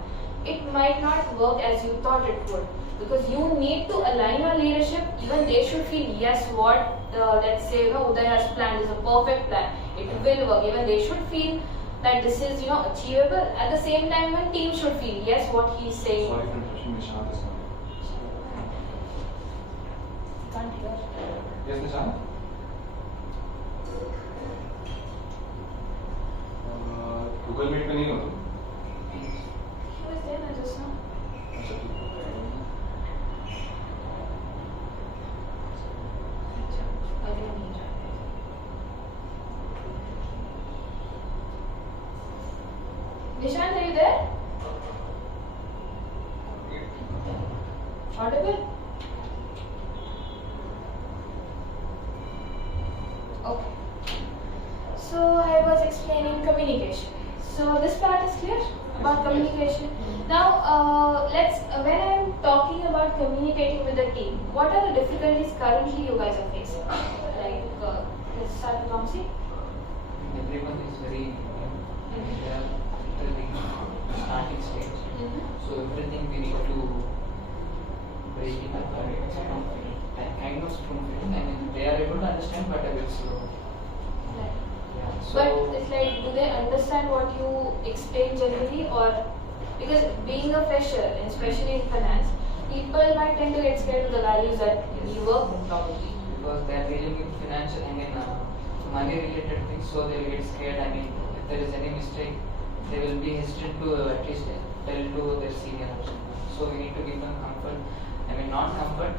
it might not work as you thought it would. Because you need to align your leadership, even they should feel, yes, what let's say Uday has planned is a perfect plan, it will work. Even they should feel that this is achievable. At the same time, when team should feel, yes, what he is saying. Sorry for interrupting, Nishant is Can't hear. Yes, Nishant? Google Meet में नहीं हो तुम? He was there just now. अच्छा ठीक है. Nishant, are you there? Audible? Okay. So I was explaining communication. So this part is clear about communication. Now when I am talking about communicating with the team, what are the difficulties currently you guys are facing? Like let's start with Vamsi. Everyone is very new. They are literally starting stage. So everything we need to break it up and kind of spoon feeding. I mean, they are able to understand, but a bit slow. Yeah. So But it's like, do they understand what you explain generally, or Because being a fresher, and especially in finance, people might tend to get scared of the values that we work with probably. Because they are dealing with financial, money related things, so they will get scared. If there is any mistake, they will be hesitant to at least tell to their seniors. So we need to give them comfort. Not comfort,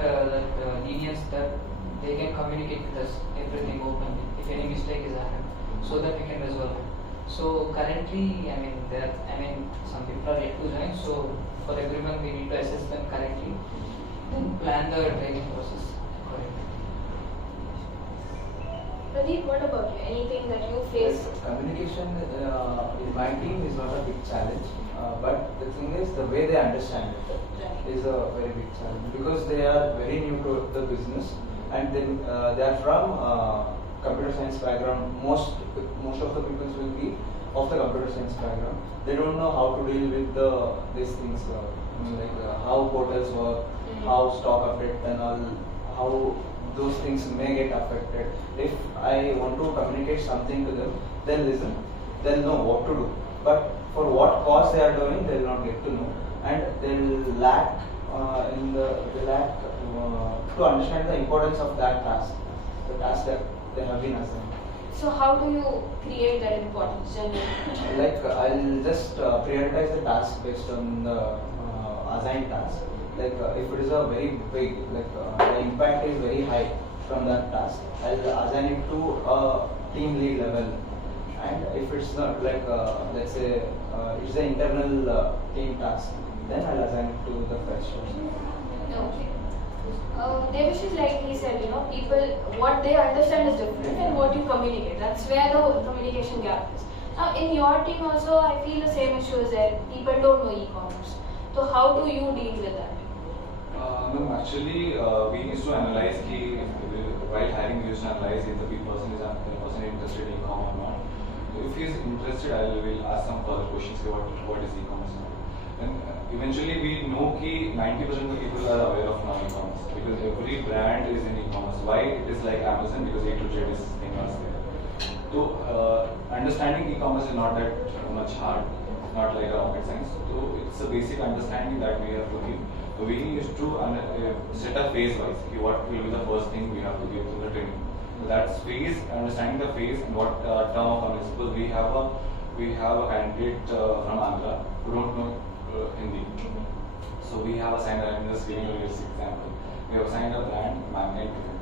lenience that they can communicate with us everything openly if any mistake is happened, so that we can resolve it. So currently, some people are yet to join. So for everyone, we need to assess them correctly, then plan the training process accordingly. Pradeep, what about you? Anything that you face? Communication in my team is not a big challenge, but the thing is the way they understand it is a very big challenge, because they are very new to the business, and then they are from computer science background. Most of the people will be of the computer science background. They don't know how to deal with these things, how portals work, how stock update and all, how those things may get affected. If I want to communicate something to them, they'll listen, they'll know what to do. But for what cause they are doing, they'll not get to know, and they'll lack to understand the importance of that task, the task that they have been assigned. So how do you create that importance generally? I'll just prioritize the task based on the assigned task. If it is a very big, the impact is very high from that task, I'll assign it to a team lead level. And if it's not let's say it's an internal team task, then I'll assign it to the freshers. Okay. Devish is like he said, people, what they understand is different and what you communicate. That's where the communication gap is. Now, in your team also, I feel the same issue is there. People don't know e-commerce. So, how do you deal with that? No, actually, we used to analyze while hiring, we used to analyze if the person is interested in e-commerce or not. If he is interested, I will ask some further questions about what is e-commerce. And eventually, we know that 90% of people are aware of now e-commerce, because every brand is in e-commerce. Why it is like Amazon? Because A to Z is famous there. So understanding e-commerce is not that much hard. It's not like a rocket science. So it's a basic understanding that we have to give. We used to set up phase-wise. What will be the first thing we have to give to the training? So that's phase, understanding the phase and what term of context. Suppose we have a candidate from Andhra who don't know Hindi. So we have assigned, I'm just giving you this example. We have assigned a brand, Mankind to him.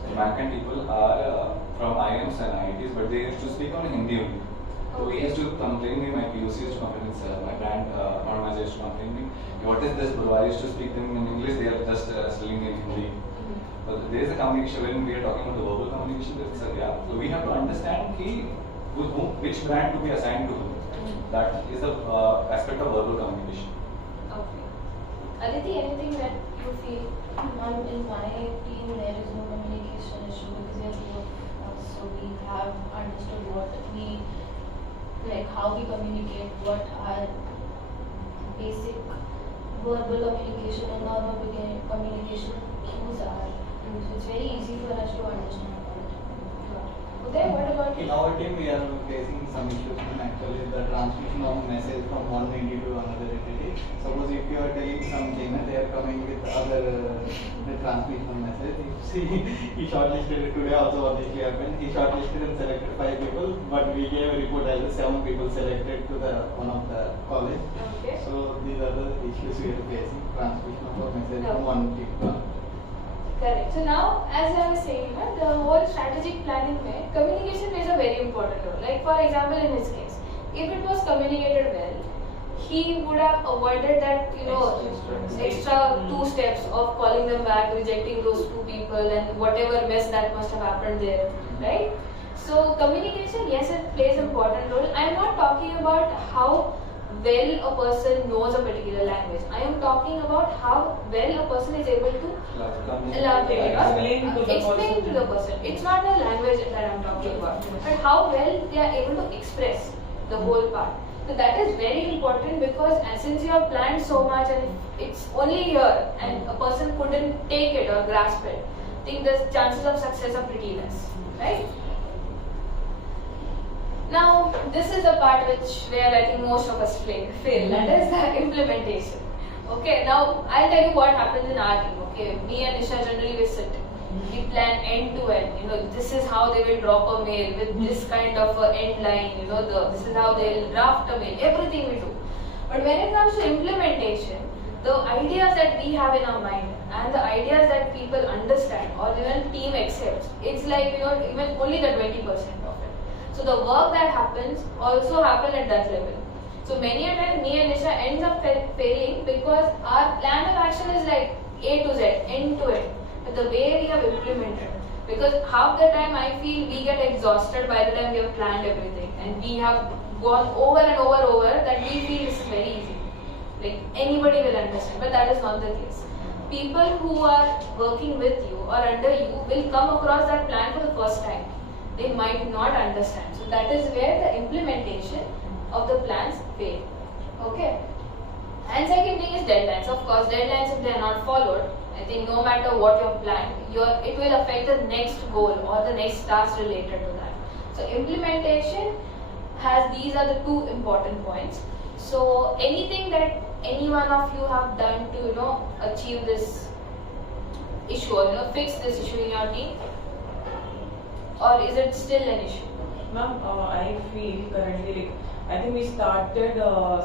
So Mankind people are from IIMs and IITs, but they used to speak on Hindi only. So we used to complain me, my POC used to complain, my brand organizer used to complain me, what is this bro? I used to speak them in English, they are just selling in Hindi. But there is a communication when we are talking about the verbal communication, there is a gap. So we have to understand which brand to be assigned to whom. That is the aspect of verbal communication. Okay. Aditi, anything that you feel? In my team, there is no communication issue because we have two of us, so we have understood how we communicate, what our basic verbal communication and normal communication cues are. So it's very easy for us to understand about it. Okay, what about In you? our team, we are facing some issues in actually the transmission of message from one entity to another entity. Suppose if you are telling something and they are coming with other the transmission message. See, he shortlisted today also what this happened. He shortlisted and selected 5 people, but we gave a report as 7 people selected to the one of the college. Okay. So these are the issues we are facing, transmission of message from one team to another. Correct. So now, as I was saying, the whole strategic planning में communication plays a very important role. Like for example, in his case, if it was communicated well, he would have avoided that extra 2 steps of calling them back, rejecting those 2 people, and whatever mess that must have happened there, right? So communication, yes, it plays an important role. I am not talking about how well a person knows a particular language. I am talking about how well a person is able to elaborate or explain to the person. It's not the language that I am talking about, but how well they are able to express the whole part. So that is very important, because since you have planned so much and it's only here and a person couldn't take it or grasp it, I think the chances of success are pretty less, right? Now, this is the part where I think most of us fail. That is the implementation. Okay, now I'll tell you what happens in our team. Okay, me and Nisha generally we sit. We plan end to end. You know, this is how they will drop a mail with this kind of end line. You know, this is how they will draft a mail. Everything we do. But when it comes to implementation, the ideas that we have in our mind and the ideas that people understand or even team accepts, it's like, you know, even only the 20% of it. So the work that happens also happen at that level. So many a time me and Nisha ends up failing because our plan of action is like A to Z, end to end. But the way we have implemented, because half the time I feel we get exhausted by the time we have planned everything and we have gone over and over that we feel this is very easy. Like anybody will understand, but that is not the case. People who are working with you or under you will come across that plan for the first time. They might not understand. So that is where the implementation of the plans fail. Okay. And second thing is deadlines. Of course, deadlines if they are not followed, I think no matter what your plan, it will affect the next goal or the next task related to that. So implementation these are the two important points. So anything that any one of you have done to, you know, achieve this issue or, you know, fix this issue in your team, or is it still an issue? Ma'am, I feel currently, I think we started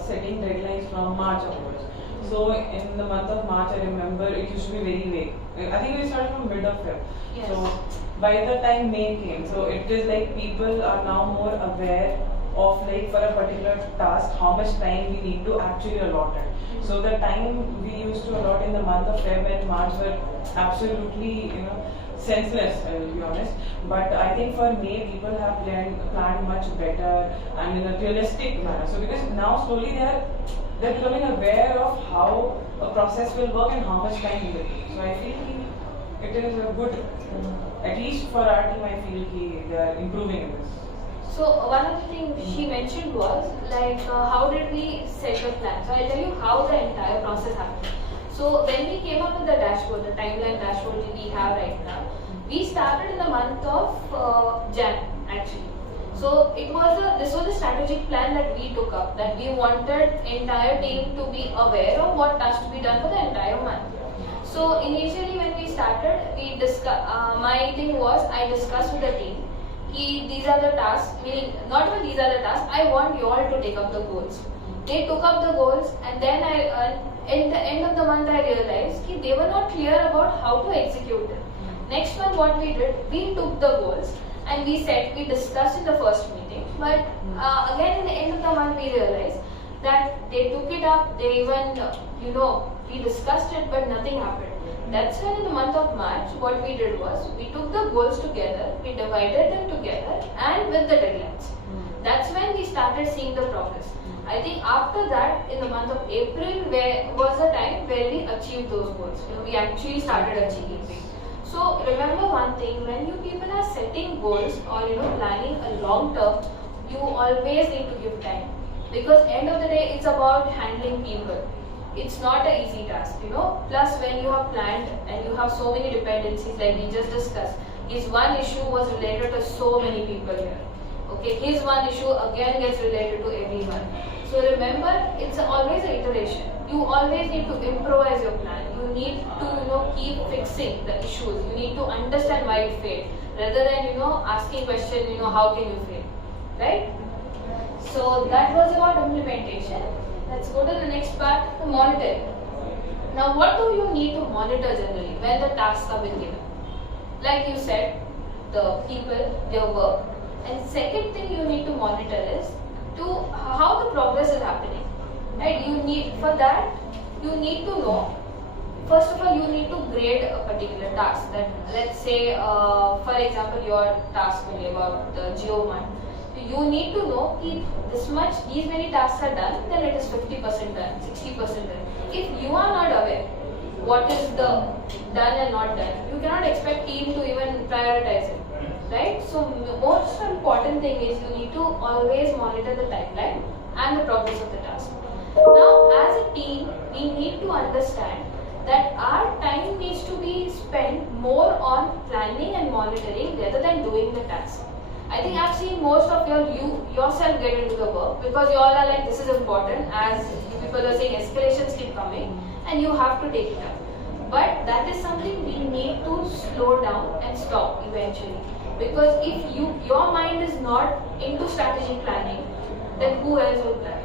setting deadlines from March onwards. So in the month of March, I remember it used to be very vague. I think we started from mid of Feb. Yes. So by the time May came, so it is like people are now more aware of, like, for a particular task, how much time we need to actually allot it. So the time we used to allot in the month of Feb and March were absolutely, you know, senseless, I will be honest. But I think for May, people have planned much better and in a realistic manner. So because now slowly they're becoming aware of how a process will work and how much time it will take. So I feel it is a good, at least for our team, I feel they are improving in this. So one of the things she mentioned was like how did we set the plan? So I'll tell you how the entire process happened. So when we came up with the dashboard, the timeline dashboard that we have right now, we started in the month of Jan actually. So this was a strategic plan that we took up, that we wanted entire team to be aware of what tasks to be done for the entire month. So initially when we started, my thing was I discussed with the team. These are the tasks, meaning not only these are the tasks, I want you all to take up the goals. They took up the goals, and then in the end of the month I realized that they were not clear about how to execute it. Next month what we did, we took the goals and we discussed in the first meeting, but again in the end of the month we realized that they took it up, they even, we discussed it, but nothing happened. That's when in the month of March, what we did was, we took the goals together, we divided them together and with the deadlines. That's when we started seeing the progress. I think after that, in the month of April, was a time where we achieved those goals. We actually started achieving it. So remember one thing, when you people are setting goals or planning a long term, you always need to give time. Because end of the day, it's about handling people. It's not an easy task, Plus, when you have planned and you have so many dependencies, like we just discussed, his one issue was related to so many people here. Okay, his one issue again gets related to everyone. So remember, it's always an iteration. You always need to improvise your plan. You need to keep fixing the issues. You need to understand why it failed, rather than asking question, how can you fail, right? So that was about implementation. Let's go to the next part, the monitoring. Now, what do you need to monitor generally when the tasks have been given? Like you said, the people, their work. And second thing you need to monitor is how the progress is happening. Right? For that, you need to know. First of all, you need to grade a particular task. That, let's say, for example, your task will be about the GeoMart. You need to know these many tasks are done, then it is 50% done, 60% done. If you are not aware what is the done and not done, you cannot expect team to even prioritize it, right? So most important thing is you need to always monitor the timeline and the progress of the task. Now, as a team, we need to understand that our time needs to be spent more on planning and monitoring rather than doing the task. I think I've seen most of you yourself get into the work because you all are like, this is important, as people are saying escalations keep coming and you have to take it up. But that is something we need to slow down and stop eventually. Because if your mind is not into strategy planning, then who else will plan?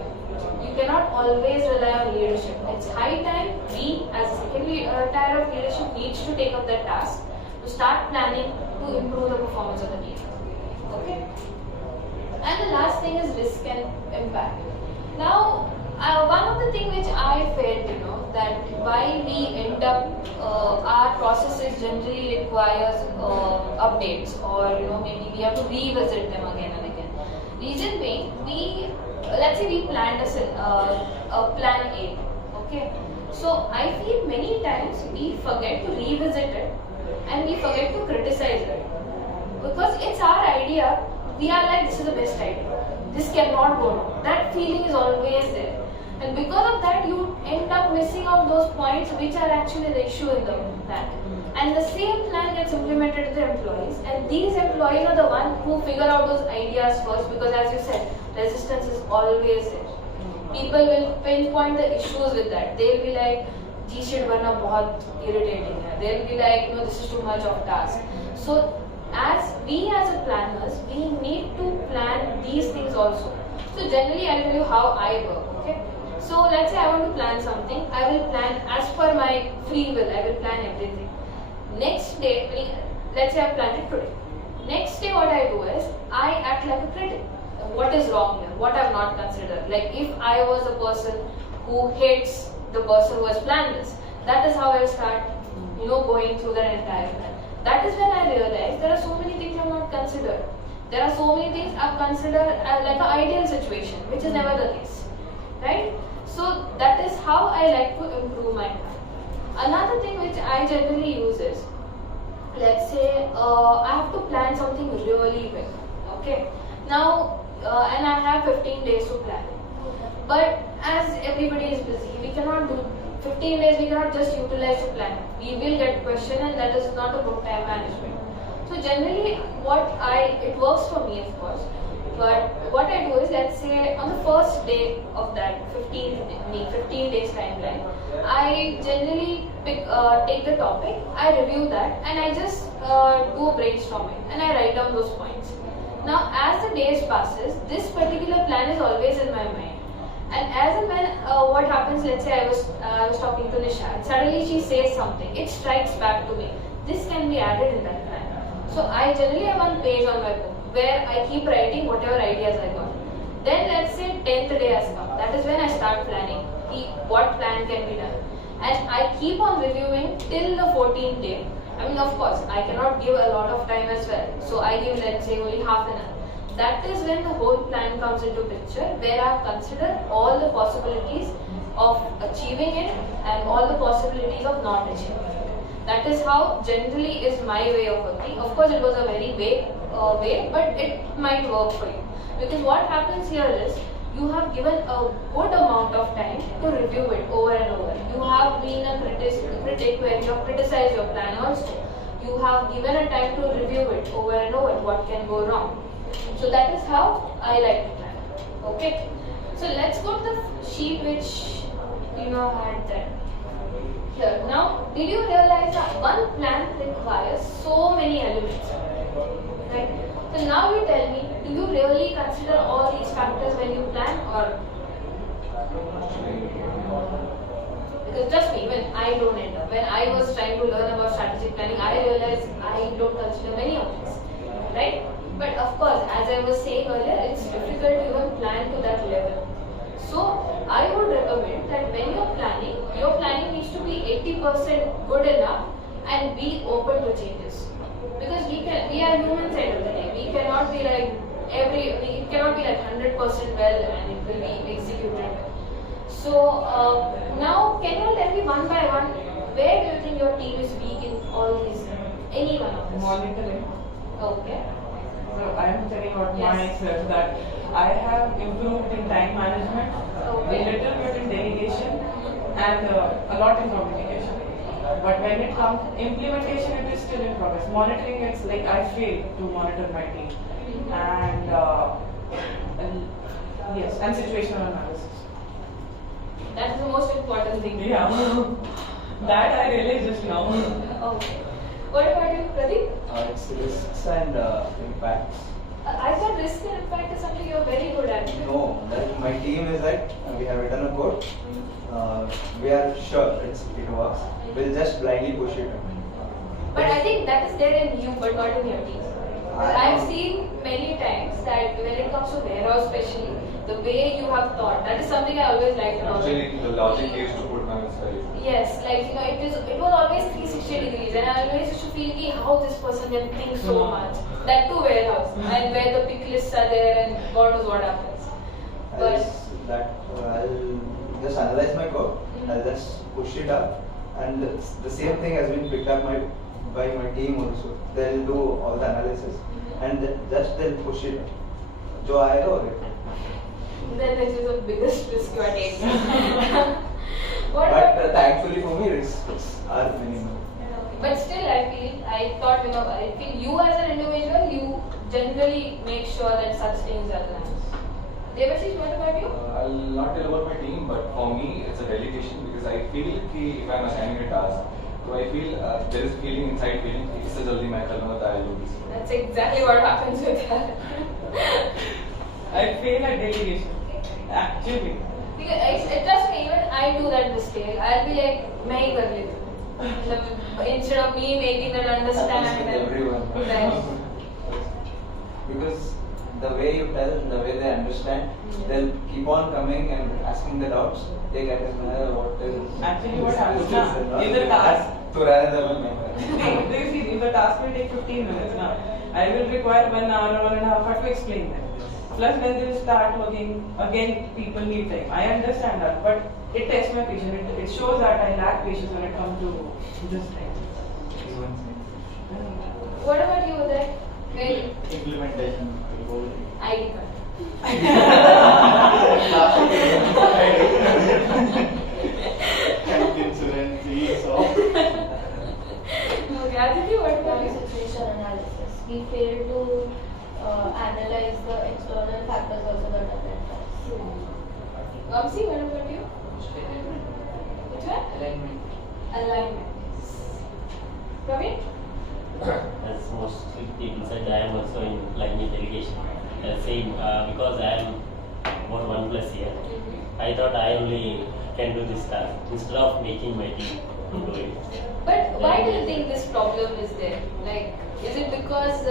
You cannot always rely on leadership. It's high time we as a second tier of leadership needs to take up that task to start planning to improve the performance of the team. Okay? And the last thing is risk and impact. Now, one of the things which I felt, that why we end up, our processes generally requires updates, or maybe we have to revisit them again and again. Reason being, let's say we planned a plan A, okay? So I feel many times we forget to revisit it and we forget to criticize it. Because it's our idea, we are like, this is the best idea. This cannot go wrong. That feeling is always there. And because of that, you end up missing out those points which are actually the issue in the plan. And the same plan gets implemented to the employees. And these employees are the ones who figure out those ideas first, because as you said, resistance is always there. People will pinpoint the issues with that. They'll be like, G sheet banna bahut irritating hai. They'll be like, no, this is too much of task. So as a planners, we need to plan these things also. So generally I'll tell you how I work, okay? So let's say I want to plan something, I will plan as per my free will, I will plan everything. Next day, let's say I planned it today. Next day what I do is, I act like a critic. What is wrong here? What I have not considered? Like if I was a person who hates the person who has planned this, that is how I will start, going through the entire plan. That is when I realized there are so many things I have not considered. There are so many things I have considered as like an ideal situation, which is never the case, right? So that is how I like to improve my plan. Another thing which I generally use is, let's say I have to plan something really big, okay? Now, and I have 15 days to plan it. But as everybody is busy, we cannot do 15 days, we cannot just utilize the plan. We will get questioned, and that is not a good time management. So generally, it works for me, of course. But what I do is, let's say on the first day of that 15 days timeline, I generally take the topic, I review that, and I just do a brainstorming, and I write down those points. Now, as the days passes, this particular plan is always in my mind. And as and when what happens, let's say I was talking to Nisha, and suddenly she says something, it strikes back to me. This can be added in that plan. So I generally have one page on my book where I keep writing whatever ideas I got. Then let's say 10th day has come. That is when I start planning what plan can be done. And I keep on reviewing till the 14th day. I mean, of course, I cannot give a lot of time as well. So I give, let's say, only half an hour. That is when the whole plan comes into picture, where I have considered all the possibilities of achieving it and all the possibilities of not achieving it. That is how generally is my way of working. Of course, it was a very vague way, but it might work for you. Because what happens here is, you have given a good amount of time to review it over and over. You have been a critic where you have criticized your plan also. You have given a time to review it over and over, what can go wrong. So that is how I like to plan. Okay. So let's go to the sheet which had there. Here. Now, did you realize that one plan requires so many elements? Right? So now you tell me, do you really consider all these factors when you plan, or? Because trust me, when I don't enter, when I was trying to learn about strategic planning, I realized I don't consider many of these. Right? But of course, as I was saying earlier, it's difficult to even plan to that level. So I would recommend that when you're planning, your planning needs to be 80% good enough and be open to changes. Because we are humans end of the day. We cannot be like it cannot be like 100% well and it will be executed. So now, can you tell me one by one, where do you think your team is weak in all these? Any one of this? Monitoring. Okay. So I am telling about Yes. my experience that I have improved in time management, Okay. a little bit in delegation, and a lot in communication. But when it comes implementation, it is still in progress. Monitoring, it's like I fail to monitor my team. and yes, and situational analysis. That's the most important thing. Yeah, that I realized just now. Okay. What about you, Pradeep? It's risks and impacts. I thought risk and impact is something you're very good at. No, that my team is that we have written a code. We are sure it works. We'll just blindly push it. But I think that is there in you, but not in your team. I've seen many times that when it comes to warehouse especially, the way you have thought, that is something I always liked about Actually, it. the logic is to put my side. Yes, like it was always 360 degrees, and I always used to feel ki how this person can think so much. That too warehouse, and where the pick lists are there, and God knows what happens. But I'll just analyze my code. I'll just push it up, and the same thing has been picked up by my team also. They'll do all the analysis, and they'll push it. जो आएगा वो then this is the biggest risk you are taking. What But about- thankfully for me, risks are minimal. But still, I thought, I feel you as an individual, you generally make sure that such things are done. Devashish, what about you? I'll not tell about my team, but for me, it's a delegation because I feel कि if I'm assigning a task, so I feel there is feeling inside feeling कि इससे जल्दी मैं कर लूँगा तो I'll do this. That's exactly what happens with her. I fail at delegation. Actually. Because trust me, even I do that mistake. I'll be like, मैं ही कर लेती हूँ. Instead of me making them understand. Happens with everyone. Right. Because the way you tell, the way they understand, they'll keep on coming and asking the doubts. They get as what is Actually, what happens now? In the task. To rather than Do you see, if the task will take 15 minutes now, I will require 1 hour or 1.5 hours to explain them. Plus, when they start working, again, people need time. I understand that, but it tests my patience. It shows that I lack patience when it comes to this thing. What about you, Uday? Well, Implementation. ID card. Health insurance, ESOP. Okay, Aditi, what about you? Situation analysis. We fail to analyze the external factors also that affect us. Vamsi, what about you? Which one? Alignment. Alignment. Praveen? As most people said, I am also in planning delegation. Same, because I am about 1+ year. I thought I only can do this task instead of making my team do it. But why do you think this problem is there? Like, is it because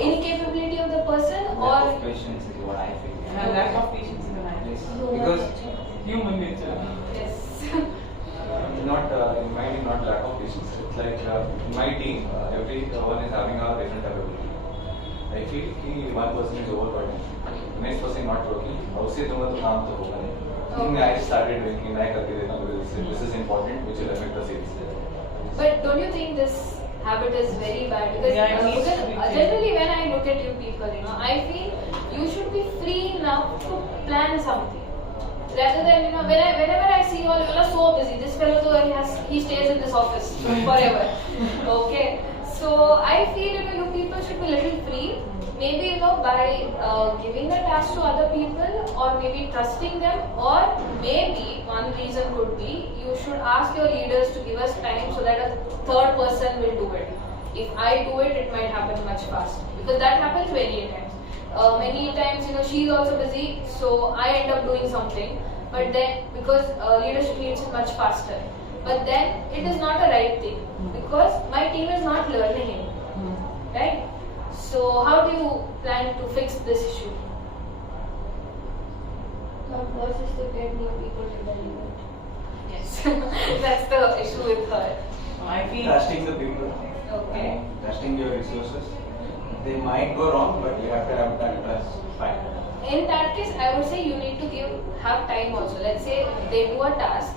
incapability of the person lack or of patience is what I feel. And lack of patience is an Yes. idea. Because Human nature. yes? Not in my team, not lack of patience. It's like in my team, everyone is having a different ability. I feel कि one person is overburdened, next person not working. उससे दूँगा तो काम तो होगा नहीं. Then I started doing कि मैं करके देता हूँ because this is important, which will affect the sales. But don't you think this habit is very bad? Because, Yeah, it needs to be changed. generally when I look at you people, I feel you should be free enough to plan something. Rather than, whenever I see you all are so busy. This fellow though, he stays in this office forever. Okay. So I feel you people should be a little free. Maybe by giving the task to other people, or maybe trusting them, or maybe one reason could be you should ask your leaders to give us time so that a third person will do it. If I do it, it might happen much faster because that happens many times. Many times, she's also busy, so I end up doing something. But then, because leadership needs it much faster. But then, it is not a right thing because my team is not learning it, right? So, how do you plan to fix this issue? My first is to get new people to delegate. Yes, that's the issue with her. I feel trusting the people, Okay. trusting your resources. They might go wrong, but you have to have that trust factor. In that case, I would say you need to have time also. Let's say they do a task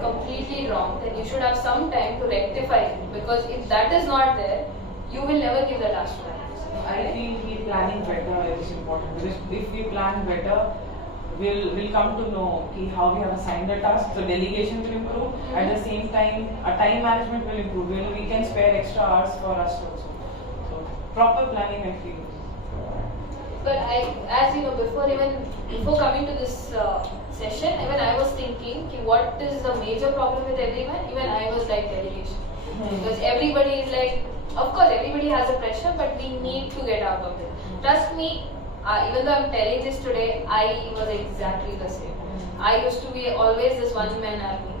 completely wrong, then you should have some time to rectify it. Because if that is not there, you will never give the task to them. I feel planning better is important because if we plan better, we'll come to know how we have assigned the task. So delegation will improve. At the same time, our time management will improve. We can spare extra hours for us also. So proper planning, I feel. But as you know, before coming to this session, even I was thinking, what is the major problem with everyone? Even I was like delegation, because everybody is like, of course, everybody has a pressure, but we need to get out of it. Trust me, even though I'm telling this today, I was exactly the same. I used to be always this one-man army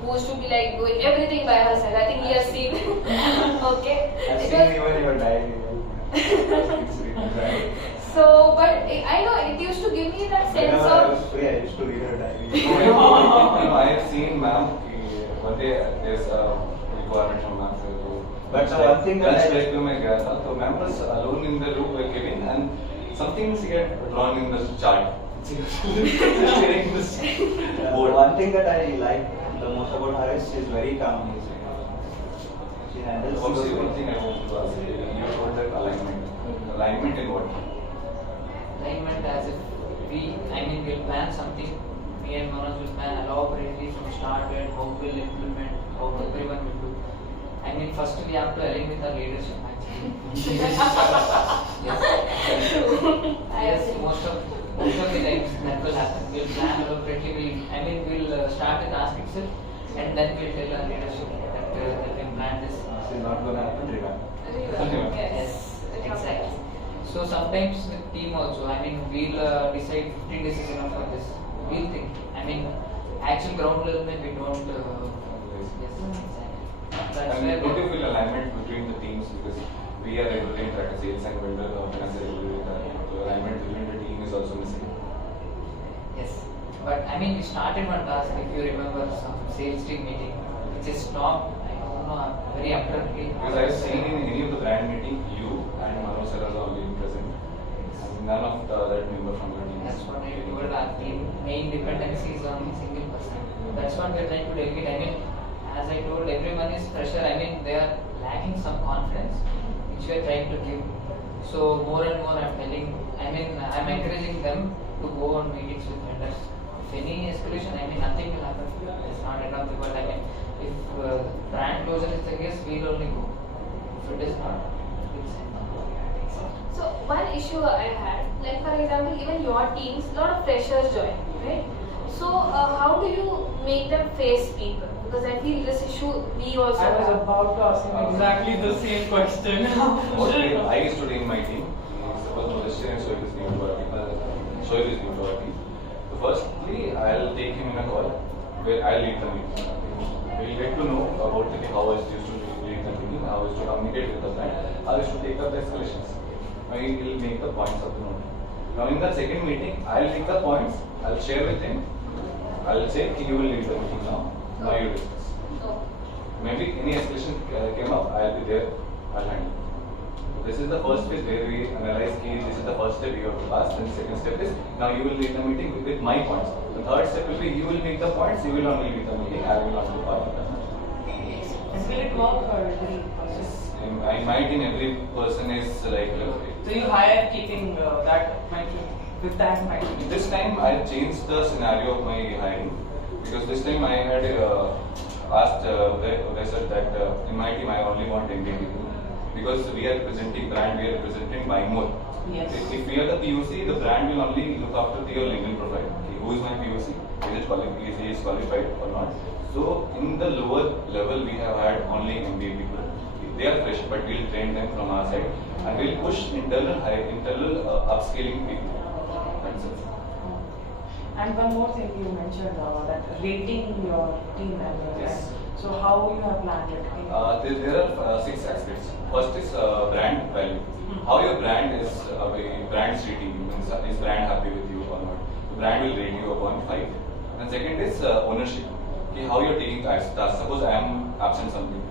who used to be like doing everything by herself. I think he has seen. Okay. I've It seen was- even your diary. It's written, right? So, but I know it used to give me that sense Whenever I was of. free, I used to read her diary. I have seen ma'am, one day there's a requirement from ma'am. But the one thing that I- break में गया था, तो ma'am was alone in the room with Kevin and something she had drawn in the chart. She was staring this board. One thing that I like the most about her is she's very calm. She handles Also, things one thing I want to ask you, you told that alignment. Alignment in what? Alignment as if we'll plan something, me and Manoj will plan elaborately from start to end, how we'll implement, how everyone will do. First we have to align with our leadership actually. Yes, most of the times that will happen. We'll plan elaborately, we'll start the task itself and then we'll tell our leadership that we can plan this. This is not going to happen, remember. Yes. Exactly. So sometimes with team also, we'll decide 15 days is enough for this. We'll think. Actual ground level we don't. Yes, exactly. That's And where don't you feel alignment between the teams, because we are regularly track sales and vendor finance regularly track. So alignment between the team is also missing. Yes, but we started one task. If you remember some sales team meeting, which is stopped. I don't know, very abruptly. Because I have seen in any of the brand meeting, you and Manoj sir are only present. And none of that member from the team. That's what I told. Our team main dependency is on a single person. That's what we are trying to delegate. As I told, everyone is pressure. They are lacking some confidence, which we are trying to give. So more and more, I'm telling. I'm encouraging them to go on meetings with vendors. If any escalation, nothing will happen. It's not enough. But if brand closure is the case, we'll only go. If it is not, we'll send them. So one issue I had, like for example, even your teams, a lot of freshers join, right? So how do you make them face people? Because I feel this issue we also I was have. about to ask him exactly the same question. What I used to do in my team, suppose Modesty and Shoaib is new to our team. Shoaib is new to our team. So firstly, I'll take him in a call where I'll lead the meeting. We'll get to know about the thing, how I used to lead the meeting, how I used to communicate with the client, how I used to take up the escalations. Now he will make the points of the note. Now in the second meeting, I'll take the points, I'll share with him, I'll say, you will lead the meeting now. Now you discuss. So, Maybe any escalation came up, I'll be there, I'll handle. So this is the first phase where we analyze this is the first step you have to pass. Then the second step is, now you will lead the meeting with my points. The third step will be, you will make the points, you will only lead the meeting, I will not be part of that. And will it work for every person? In my team, every person is like. So you hire keeping that mindset, with that mindset. This time I changed the scenario of my hiring, because this time I had asked Vaisar that in my team I only want MBA people, because we are representing brand, we are representing buying more. Yes. If we are the POC, the brand will only look after your LinkedIn profile. Okay, who is my POC? Is he qualified or not? So in the lower level, we have had only MBA people. They are fresh, but we'll train them from our side, and we'll push internal upscaling people. That's it. And one more thing you mentioned, that rating your team members. Yes. Right? So how you have planned it? There are 6 aspects. First is brand value. How your brand is treating you. Is brand happy with you or not? The brand will rate you upon 5. And second is ownership. Okay, how you're taking tasks. Suppose I am absent something.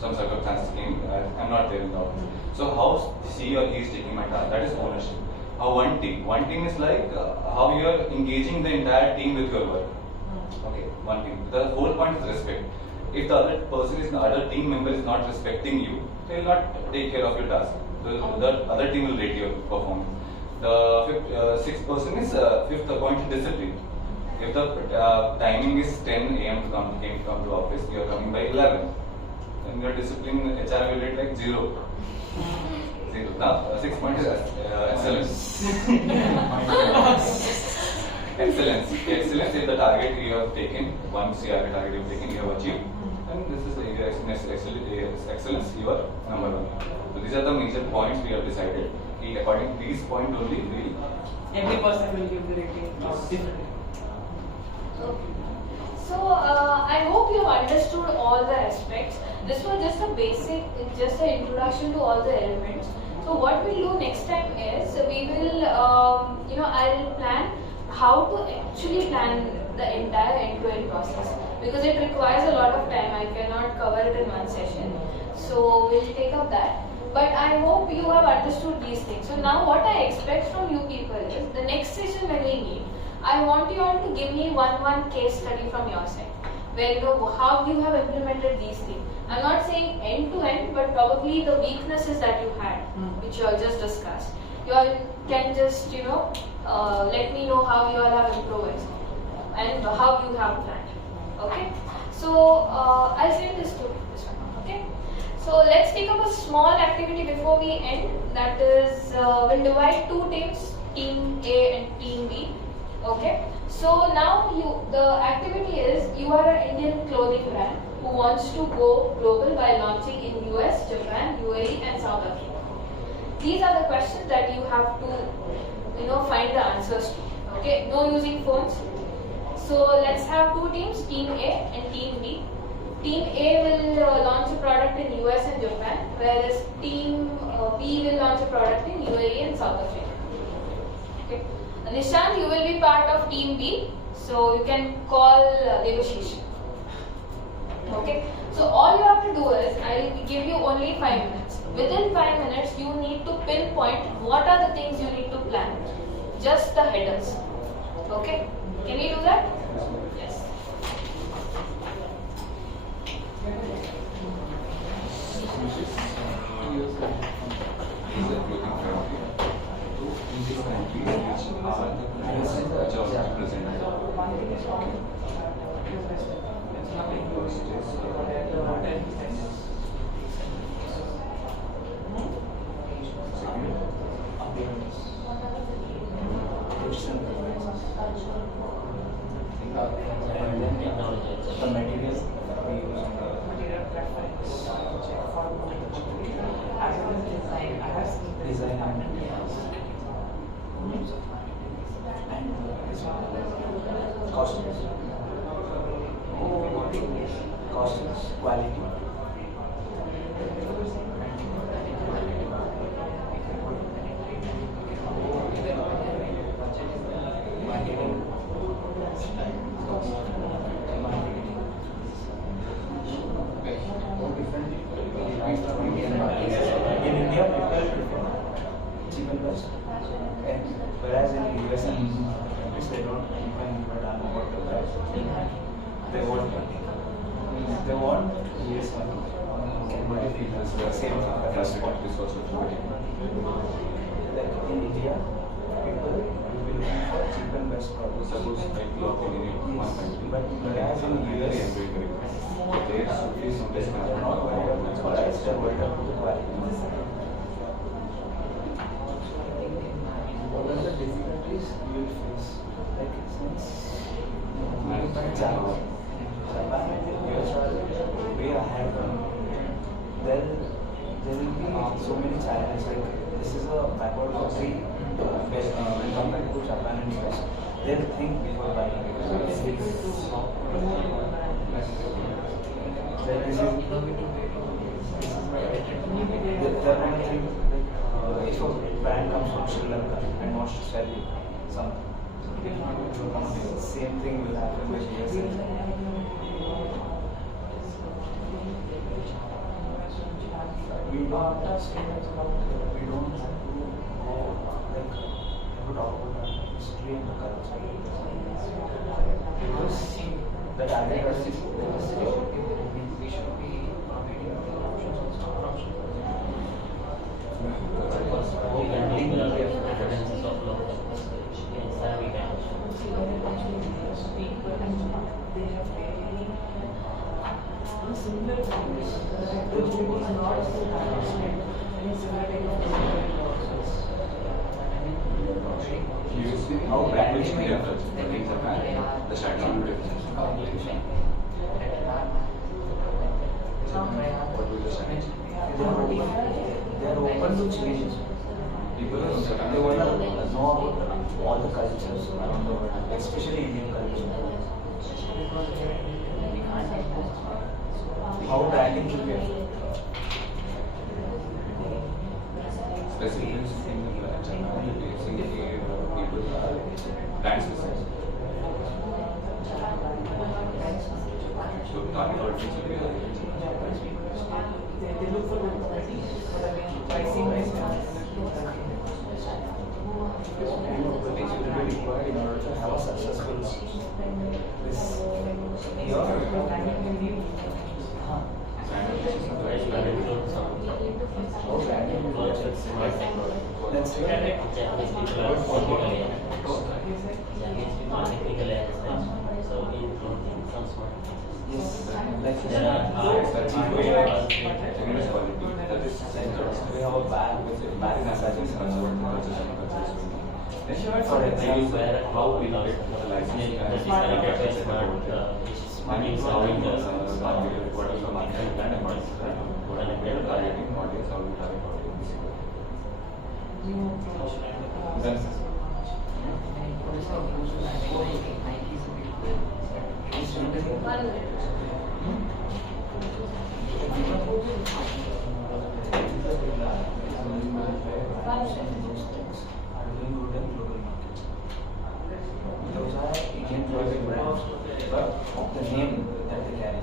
Some circumstances came, I'm not there in the office. So how she or he is taking my task, that is ownership. How one team is like how you are engaging the entire team with your work. Okay, one team. The whole point is respect. If the other team member is not respecting you, they will not take care of your task. The other team will rate your performance. The sixth person is fifth point discipline. If the timing is 10 a.m. to come to office, you are coming by 11. Then your discipline HR will rate like 0. Now, 6 point is excellence. Excellence. Excellence is the target you have taken. 1 CR target you have taken, you have achieved. And this is the excellence, you are number 1. So these are the major points we have decided. According to these points only, we Every person will give the rating differently. Okay. So I hope you have understood all the aspects. This was just a basic, just an introduction to all the elements. So what we'll do next time is we will, I'll plan how to actually plan the entire end-to-end process, because it requires a lot of time. I cannot cover it in one session. So we'll take up that. But I hope you have understood these things. So now what I expect from you people is the next session when we meet, I want you all to give me one case study from your side, where you know how you have implemented these things. I'm not saying end to end, but probably the weaknesses that you had, which you all just discussed. You all can just let me know how you all have improvised and how you have planned. Okay. So I'll send this to this one. Okay. So let's take up a small activity before we end. That is, we'll divide 2 teams, Team A and Team B. Okay. So now the activity is, you are an Indian clothing brand who wants to go global by launching in US, Japan, UAE and South Africa. These are the questions that you have to find the answers to. Okay. No using phones. So let's have 2 teams, Team A and Team B. Team A will launch a product in US and Japan, whereas Team B will launch a product in UAE and South Africa. Okay. Nishant, you will be part of Team B, so you can call Devashish. Okay. So all you have to do is, I will give you only 5 minutes. Within 5 minutes, you need to pinpoint what are the things you need to plan. Just the headers. Okay. Can we do that? Yes. The materials we use on the Material preference, check for as well as design. I have seen the design and costs, quality. In India, people prefer cheap and best, and whereas in US and countries they don't even give a damn about the price. They want US money. Same like in India, people will be looking for cheap and best products. Suppose I clock in one country, But whereas in US, there should be some they're not worried about the price, they're worried about the quality. What are the difficulties you will face? Like since Japan and US are way ahead from there will be so many challenges. Like this is a backward country when compared to Japan and US. They'll think before buying. They're going to think if a brand comes from Sri Lanka and wants to sell you something, same thing will happen with USA. We don't have to go like have to talk about the history and the culture, because the target audience We should be providing the options also. We can take the references of local. Yes, we can. They have very similar topics, which is not so hard. Any similar type of How brand will change after in Japan? The strategy will be different. What will the strategy? They are open to change. People in Japan They want to know about all the cultures around the world, especially Indian culture. How branding should be affected. specifically in Japan, basically people are brand systems. So target audience will be they look for good quality, but again, pricing wise, The things will be required in order to have a successful this year. Right, you can include some How branding will be affected. smart technology. Let's take Japanese people are technically understand, so we include some smart things. Yes, like There are English quality. That is we have a bag with bag messages. Sorry, where how we love it. That is connected by smart, which means having the marketing plan and connected targeting audience, how we target audience. Then One minute. Those are Indian clothing brands, but of the name that they carry.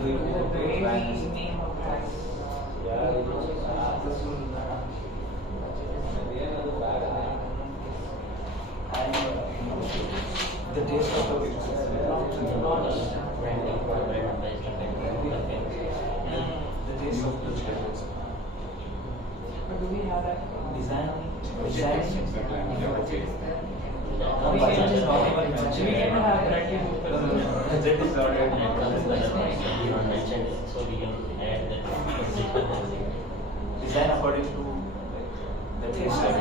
Do you know the brands? name of brand. And the taste of the business. The taste of the chocolates. But do we have that? Design. okay. No, budget is not even mentioned. We cannot have directly. Budget is not even mentioned, so we can add that. Design according to the taste of it.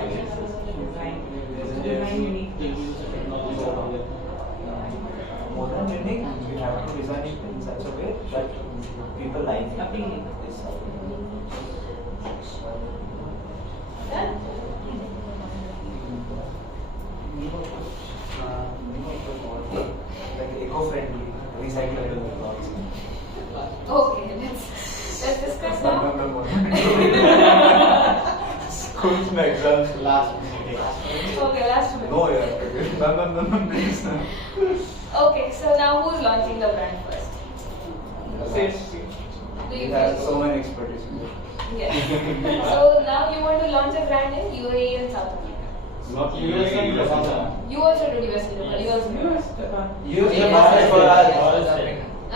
Design unique. More than unique, we have to design it in such a way that people like it. Appealing. Yes. Done? Like eco-friendly, recyclable clothes. Okay, let's discuss now. Schools में exams last minute. Okay, last minute. No, yeah. Please. Okay, so now who's launching the brand first? Do We you have feel- so many expertise. Yes. So now you want to launch a brand in UAE and South Africa. Not US and Japan. You also did US and Japan. You also did. Use the Yes. market for us.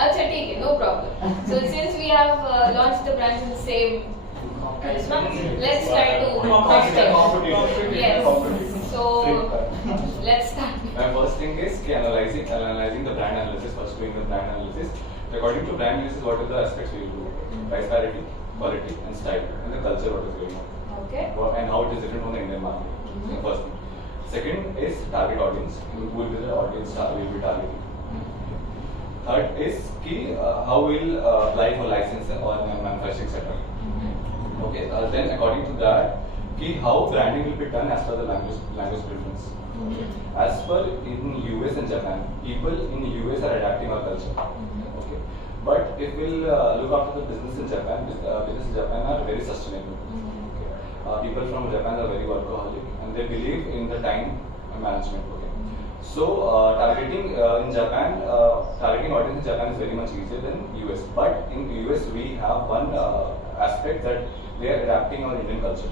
Acha, take it, no problem. So since we have launched the brands in the same, let's try to compete. Yes. So let's start. My first thing is analyzing the brand analysis, first doing the brand analysis. According to brand analysis, what are the aspects we will do? Price parity, quality, and style, and the culture what is going on. Okay. And how it is different from the Indian market. The first thing. Second is target audience. Who will be the audience we will be targeting. Third is how we'll apply for license or manufacturing setup. Okay. Then according to that, how branding will be done as per the language preference. As per in US and Japan, people in the US are adapting our culture. Okay. But if we'll look after the business in Japan, business in Japan are very sustainable. Okay. People from Japan are very workaholic and they believe in the time management. Okay. So targeting in Japan, targeting audience in Japan is very much easier than US. But in US we have one aspect that they are adapting our Indian culture.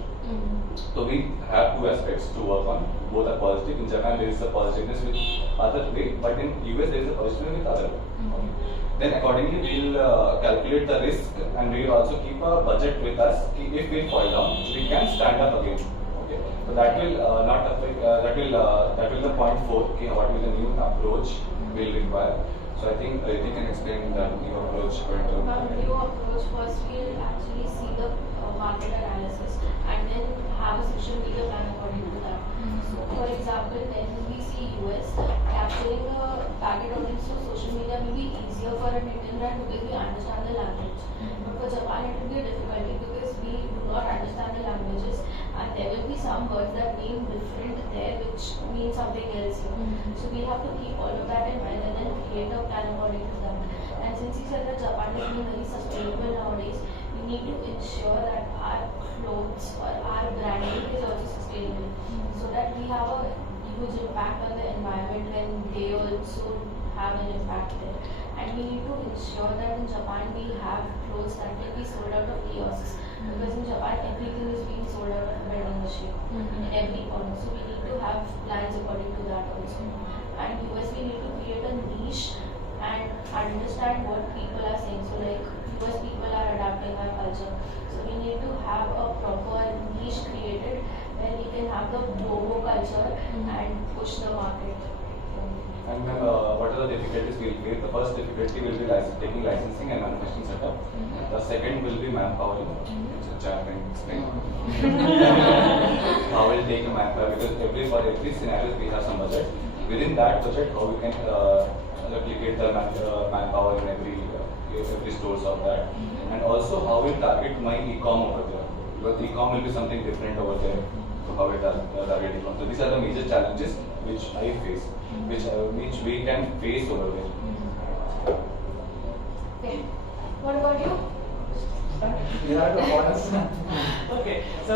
So we have two aspects to work on. Both are positive. In Japan there is a positiveness with other way, but in US there is a positiveness with other way. Okay. Then accordingly we'll calculate the risk and we will also keep a budget with us. If we fall down, we can stand up again. Okay. So that will not affect. That will the point 4. Okay, what will the new approach will require? So I think you can explain that new approach going to. New approach, first we'll actually see the market analysis and then have a social media plan according to that. So for example, when we see US, capturing a target audience for social media may be easier for an Indian brand because we understand the language. But for Japan it will be a difficulty because we do not understand the languages and there will be some words that mean different there which mean something else here. So we have to keep all of that in mind and then create a plan according to that. And since you said that Japan is being very sustainable nowadays, we need to ensure that our clothes or our branding is also sustainable so that we have a huge impact on the environment when they also have an impact there. And we need to ensure that in Japan we have clothes that can be sold out of kiosks because in Japan everything is being sold out of a vending machine in every corner. So we need to have plans according to that also. And US we need to create a niche and understand what people are saying. So like US people are adapting our culture. So we need to have a proper niche created where we can have the Bobo culture and push the market. And what are the difficulties we'll face? The first difficulty will be taking licensing and manufacturing setup. The second will be manpower. Which I can explain. How we'll take the manpower because for every scenario we have some budget. Within that budget, how we can replicate the manpower in every stores of that, and also how we target my e-com over there. Because e-com will be something different over there. So how we target e-com. So these are the major challenges which I face, which we can face over there. Okay. What about you? You have to honest. Okay, so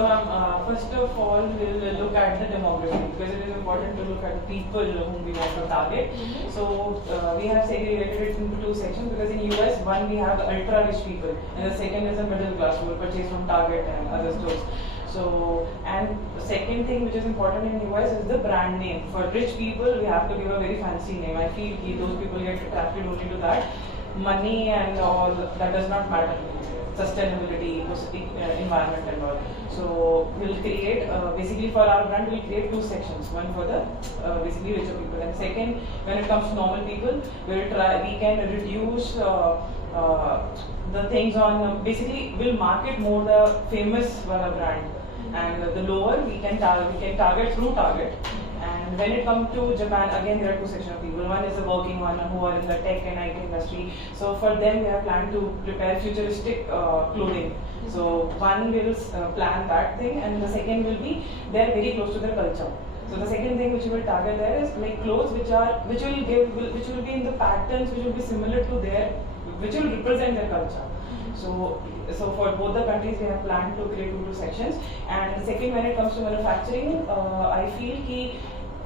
first of all, we'll look at the demography because it is important to look at the people whom we want to target. So we have segregated it into two sections because in US, one we have ultra rich people and the second is the middle class who will purchase from Target and other stores. So, and the second thing which is important in US is the brand name. For rich people, we have to give a very fancy name. I feel those people get attracted only to that. Money and all, that does not matter. Sustainability, environment and all. So we'll create, basically for our brand, we'll create two sections. One for the basically richer people, and second, when it comes to normal people, we can reduce the things on, basically we'll market more the famous brand, and the lower we can target through Target. And when it comes to Japan, again there are two sections of people. One is the working one who are in the tech and IT industry. So for them we have planned to prepare futuristic clothing. So one will plan that thing, and the second will be they're very close to their culture. So the second thing which we will target there is like clothes which will be in the patterns which will be similar to which will represent their culture. So for both the countries, we have planned to create two sections. And second, when it comes to manufacturing, I feel that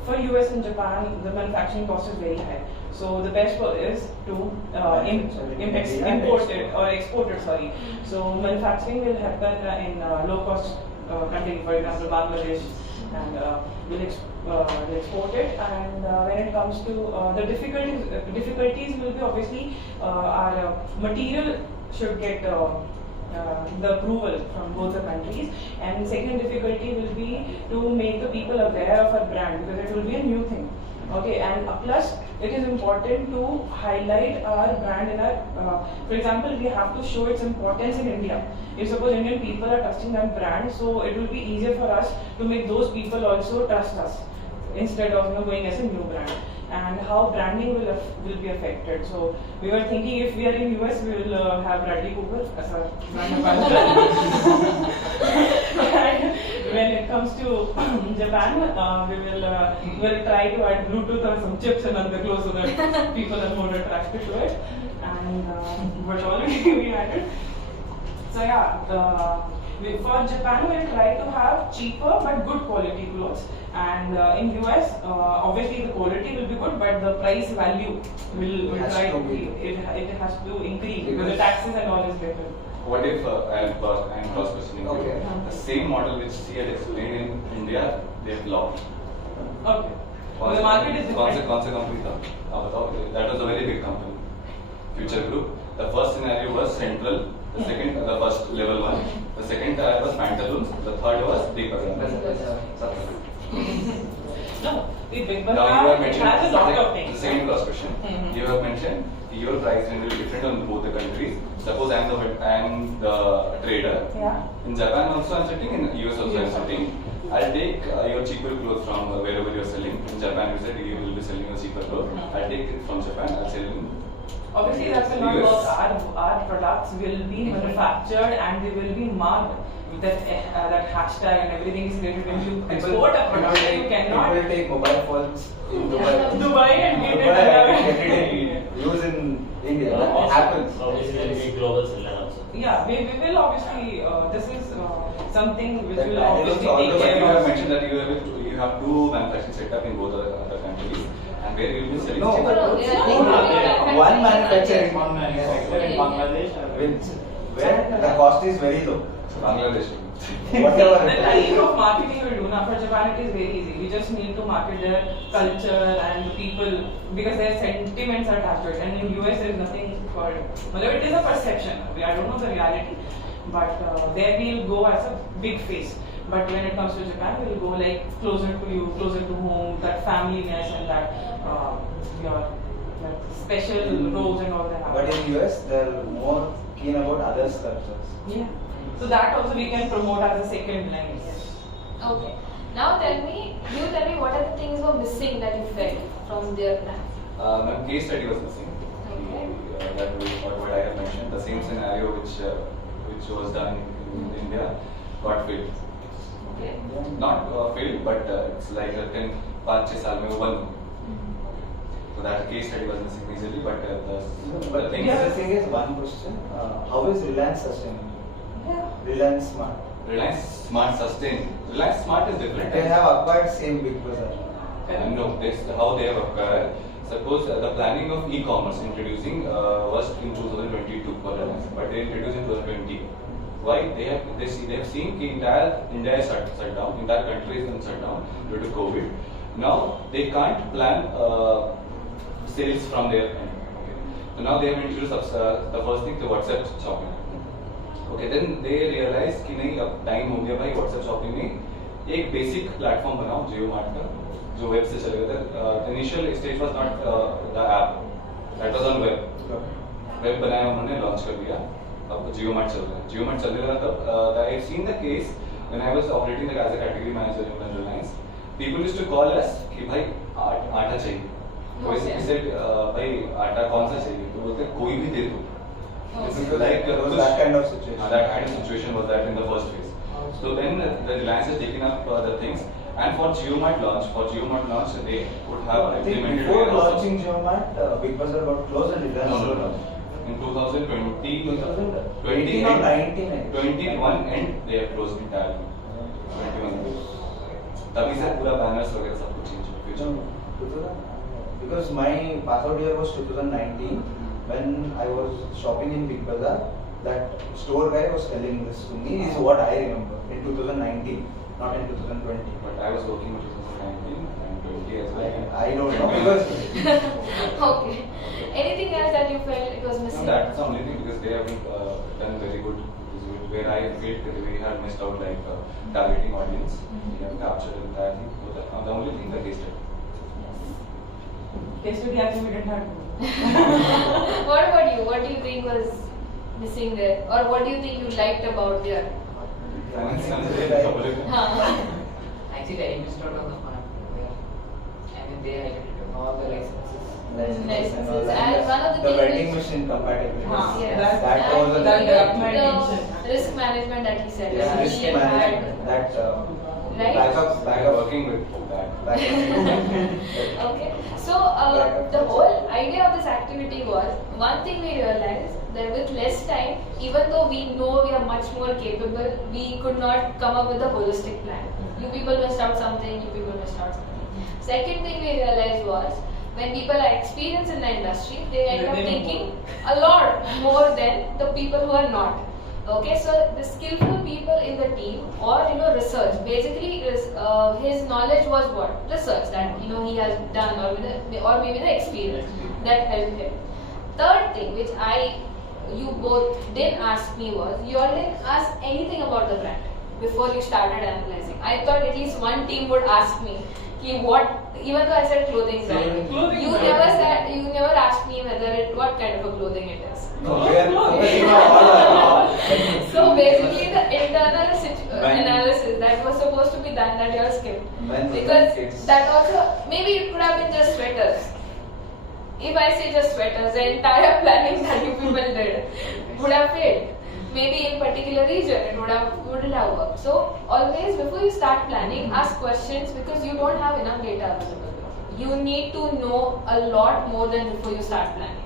for US and Japan, the manufacturing cost is very high. So the best is to import it or export it. Sorry. So manufacturing will happen in low-cost country, for example, Bangladesh, and we'll export it. And when it comes to the difficulties will be obviously our material should get the approval from both the countries, and second difficulty will be to make the people aware of our brand because it will be a new thing. Okay, and plus it is important to highlight our brand in our, for example, we have to show its importance in India. If suppose Indian people are trusting our brand, so it will be easier for us to make those people also trust us instead of going as a new brand. And how branding will be affected. So we were thinking if we are in US, we will have Bradley Cooper as our brand ambassador. And when it comes to Japan, we will try to add Bluetooth or some chips in the clothes so that people are more attracted to it. And but already we added. So yeah. For Japan, we will try to have cheaper but good quality clothes, and in US, obviously the quality will be good, but the price value will try to be, it has to increase because the taxes and all is different. What if I'm cross questioning you? The same model which she had explained in India, they've blocked. Okay. So the market is different. कौन सा company था? That was a very big company. Future Group. The first scenario was Central. The second, the first level one. The second was Pantaloons. The third was Deepak. No, the Big Now you have Bazaar mentioned has a lot of things. the second cross question. You have mentioned your price range will be different on both the countries. Suppose I am the trader. Yeah. In Japan also I'm sitting, in US also I'm Yes. sitting. I'll take your cheaper clothes from wherever you're selling. In Japan you said you will be selling your cheaper clothes. I'll take it from Japan, I'll sell it. Obviously, that will not US. work. Our products will be manufactured and they will be marked with that hashtag and everything is created. When you export a product, you cannot People take mobile phones in Dubai. Dubai and get Dubai and it. get it use in India. That happens. Obviously, there will be global seller also. Yeah, we will obviously, this is something which That will planning obviously also take But care you have of. mentioned that you have two manufacturing setup in both other countries, and where you will be selling. No, cheaper but clothes. one manufacturing One manufacturer in Bangladesh. which where the cost is very low. Bangladesh. Whatever The it type is. of marketing we do now for Japan, it is very easy. We just need to market their culture and the people because their sentiments are attached to it. And in US, there is nothing for well, it is a perception. I don't know the reality, but there we'll go as a big face. But when it comes to Japan, we'll go like closer to you, closer to home, that familyness and that your that special roles and all that. But in US, they're more keen about other cultures. Yeah. So that also we can promote as a second line. Okay. Now tell me what are the things were missing that you felt from their plan? My case study was missing. Okay. That was what I have mentioned. The same scenario which was done in India got failed. Okay. Not failed, but it's like 5-6 साल में वो बंद. So that case study was missing majorly, but the thing The is, thing is, one question: how is Reliance sustainable? Yeah. Reliance Smart. Reliance Smart sustain. Reliance Smart is different. They have acquired same Big Bazaar. No, this how they have acquired. Suppose the planning of e-commerce introducing was in 2022 for Reliance, but they introduced in 2020. Why? They have seen that entire India is shut down, entire country is shut down due to COVID. Now they can't plan sales from their end. Okay. So now they have introduced the first thing, the WhatsApp shopping. Okay, then they realize कि नहीं अब time हो गया भाई WhatsApp shopping में एक basic platform बनाओ जियो mart का जो वेब से चलेगा था. Initial stage was not the app, that was on web बनाया उन्होंने, लॉन्च कर दिया. अब जियो मार्ट चल रहा है. जियो मार्ट चलने लगा तब I have seen the case when I was operating as a category manager in Reliance. People used to call us कि भाई आटा चाहिए. कोई सेड भाई आटा कौन सा चाहिए, तो बोलते कोई भी दे दो. Like that kind of situation. That kind of situation was that in the first phase. So then the Reliance has taken up the things, and for JioMart launch, they would have I think implemented before it also. launching JioMart, Big Bazaar got closed and Reliance No. got launched. In 2020, 2018 or 19, I think. 21 and they have closed entirely. 21. तभी से पूरा banners वगैरह सब कुछ change हो गया. No, 2000, because my passout year was 2019. When I was shopping in Big Bazaar, that store guy was telling this to me. Is what I remember in 2019, not in 2020. But I was working in 2019 and 20 as well. I don't know because Okay. Anything else that you felt it was No, missing? that's the only thing because they haven't done very good. Where I felt that we had missed out like targeting audience. We have captured entire thing. So the only thing that they said. Case study actually we didn't have to. What about you? What do you think was missing there? Or what do you think you liked about their? Actually, I missed out on the part where I mean they highlighted all the licenses. licenses and all And that. one of the The things vending which- machine compatibility. Yes. That And was a that big documentation. the risk management that he said. Yeah, that risk he had management. That Right? backup, We are working with that. backup. Okay, so the whole idea of this activity was one thing we realized that with less time, even though we know we are much more capable, we could not come up with a holistic plan. You people missed out something, you people missed out something. Second thing we realized was when people are experienced in the industry, they end up They know thinking a lot more than the people who are not. Okay, so the skillful people in the team or research, basically his knowledge was what? Research that he has done or maybe the experience that helped him. Third thing which you both didn't ask me was, you all didn't ask anything about the brand before you started analyzing. I thought at least one team would ask me what even though I said clothing brand, Clothing you brand. you never asked me whether what kind of a clothing it is. No, we are focusing on all So basically, the internal Men. analysis that was supposed to be done that you all skipped. Men, Because kids. that also, maybe it could have been just sweaters. If I say just sweaters, the entire planning that you people did would have failed. Maybe in particular region it wouldn't have worked. So always before you start planning, ask questions because you don't have enough data available. You need to know a lot more than before you start planning.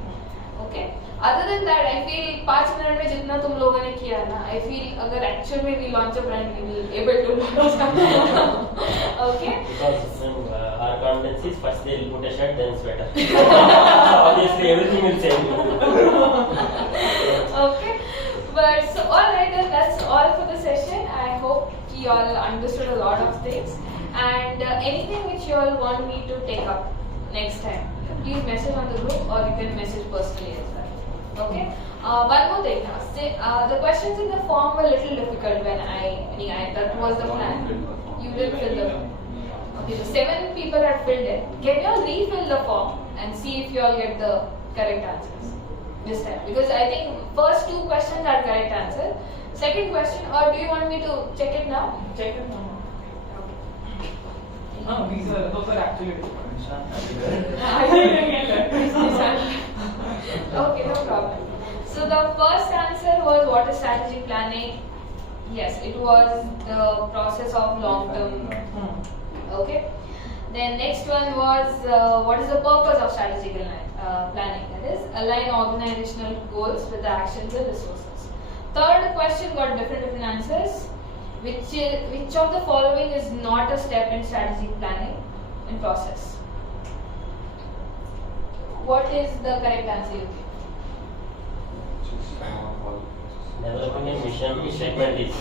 Okay. Other than that, I feel 5 minutes में जितना तुम लोगों ने किया ना, I feel अगर actual में we launch a brand, we will able to launch. Okay. Because our confidence is first they'll put a shirt, then sweater. Obviously, everything will change. Okay. But so alright, then that's all for the session. I hope you all understood a lot of things. And anything which you all want me to take up next time, please message on the group or you can message personally as well. Okay. One more thing now. The questions in the form were a little difficult when that was the plan. You didn't fill the form. Okay, so 7 people had filled it. Can you all refill the form and see if you all get the correct answers this time? Because I think first 2 questions are correct answer. Second question, or do you want me to check it now? Check it now. No, those are actually different. Okay, no problem. So the first answer was what is strategic planning? Yes, it was the process of long-term. Okay. Then next one was what is the purpose of strategic planning? That is align organizational goals with the actions and resources. Third question got different answers. Which of the following is not a step in strategic planning and process? What is the correct answer you think? Developing a mission statement is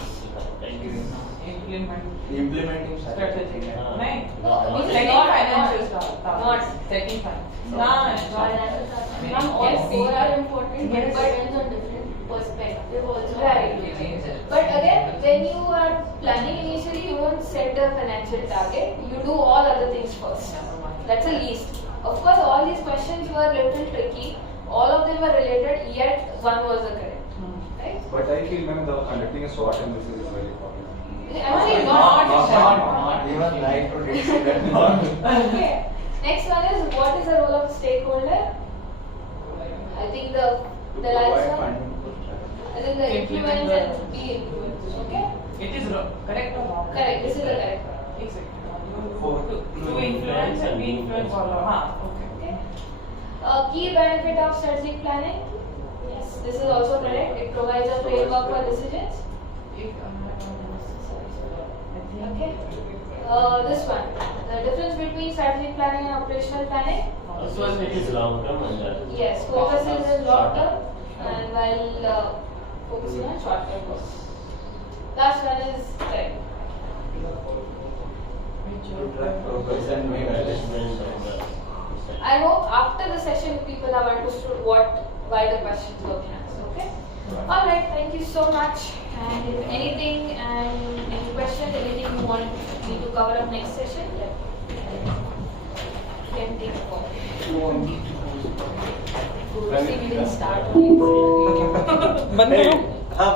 Implementing Strategy. हाँ. Right. Not- Setting financial stuff. Not. Setting financial. Ma'am, all Yes. 4 are important, but it Yes. depends on different perspective also. Right. But again, when you are planning initially, you don't set a financial target. You do all other things first. That's a least. Of course, all these questions were a little tricky. All of them were related, yet one was the correct. Right? But I feel, ma'am, the conducting a SWOT analysis is very important. Actually, Not even like to did that. Not. Okay. Next one is what is the role of stakeholder? I think the last Provide one. funding for strategy. I think the Implement influence the- and be influenced. Okay. It is correct or wrong? Correct. This is the correct one. Exactly. To To influence and be influenced. Okay. Okay. Key benefit of strategic planning. Yes, this is also correct. It provides a framework for decisions. Okay. This one. The difference between strategic planning and operational planning. Also, it is long term and Yes, focuses in long term and while focusing on short term goals. Last one is correct. To track progress and make adjustments. I hope after the session people have understood why the questions were being asked. Okay. All right. Thank you so much. And if anything and any questions, anything you want me to cover up next session, you can take a call. See, we didn't start only. हाँ,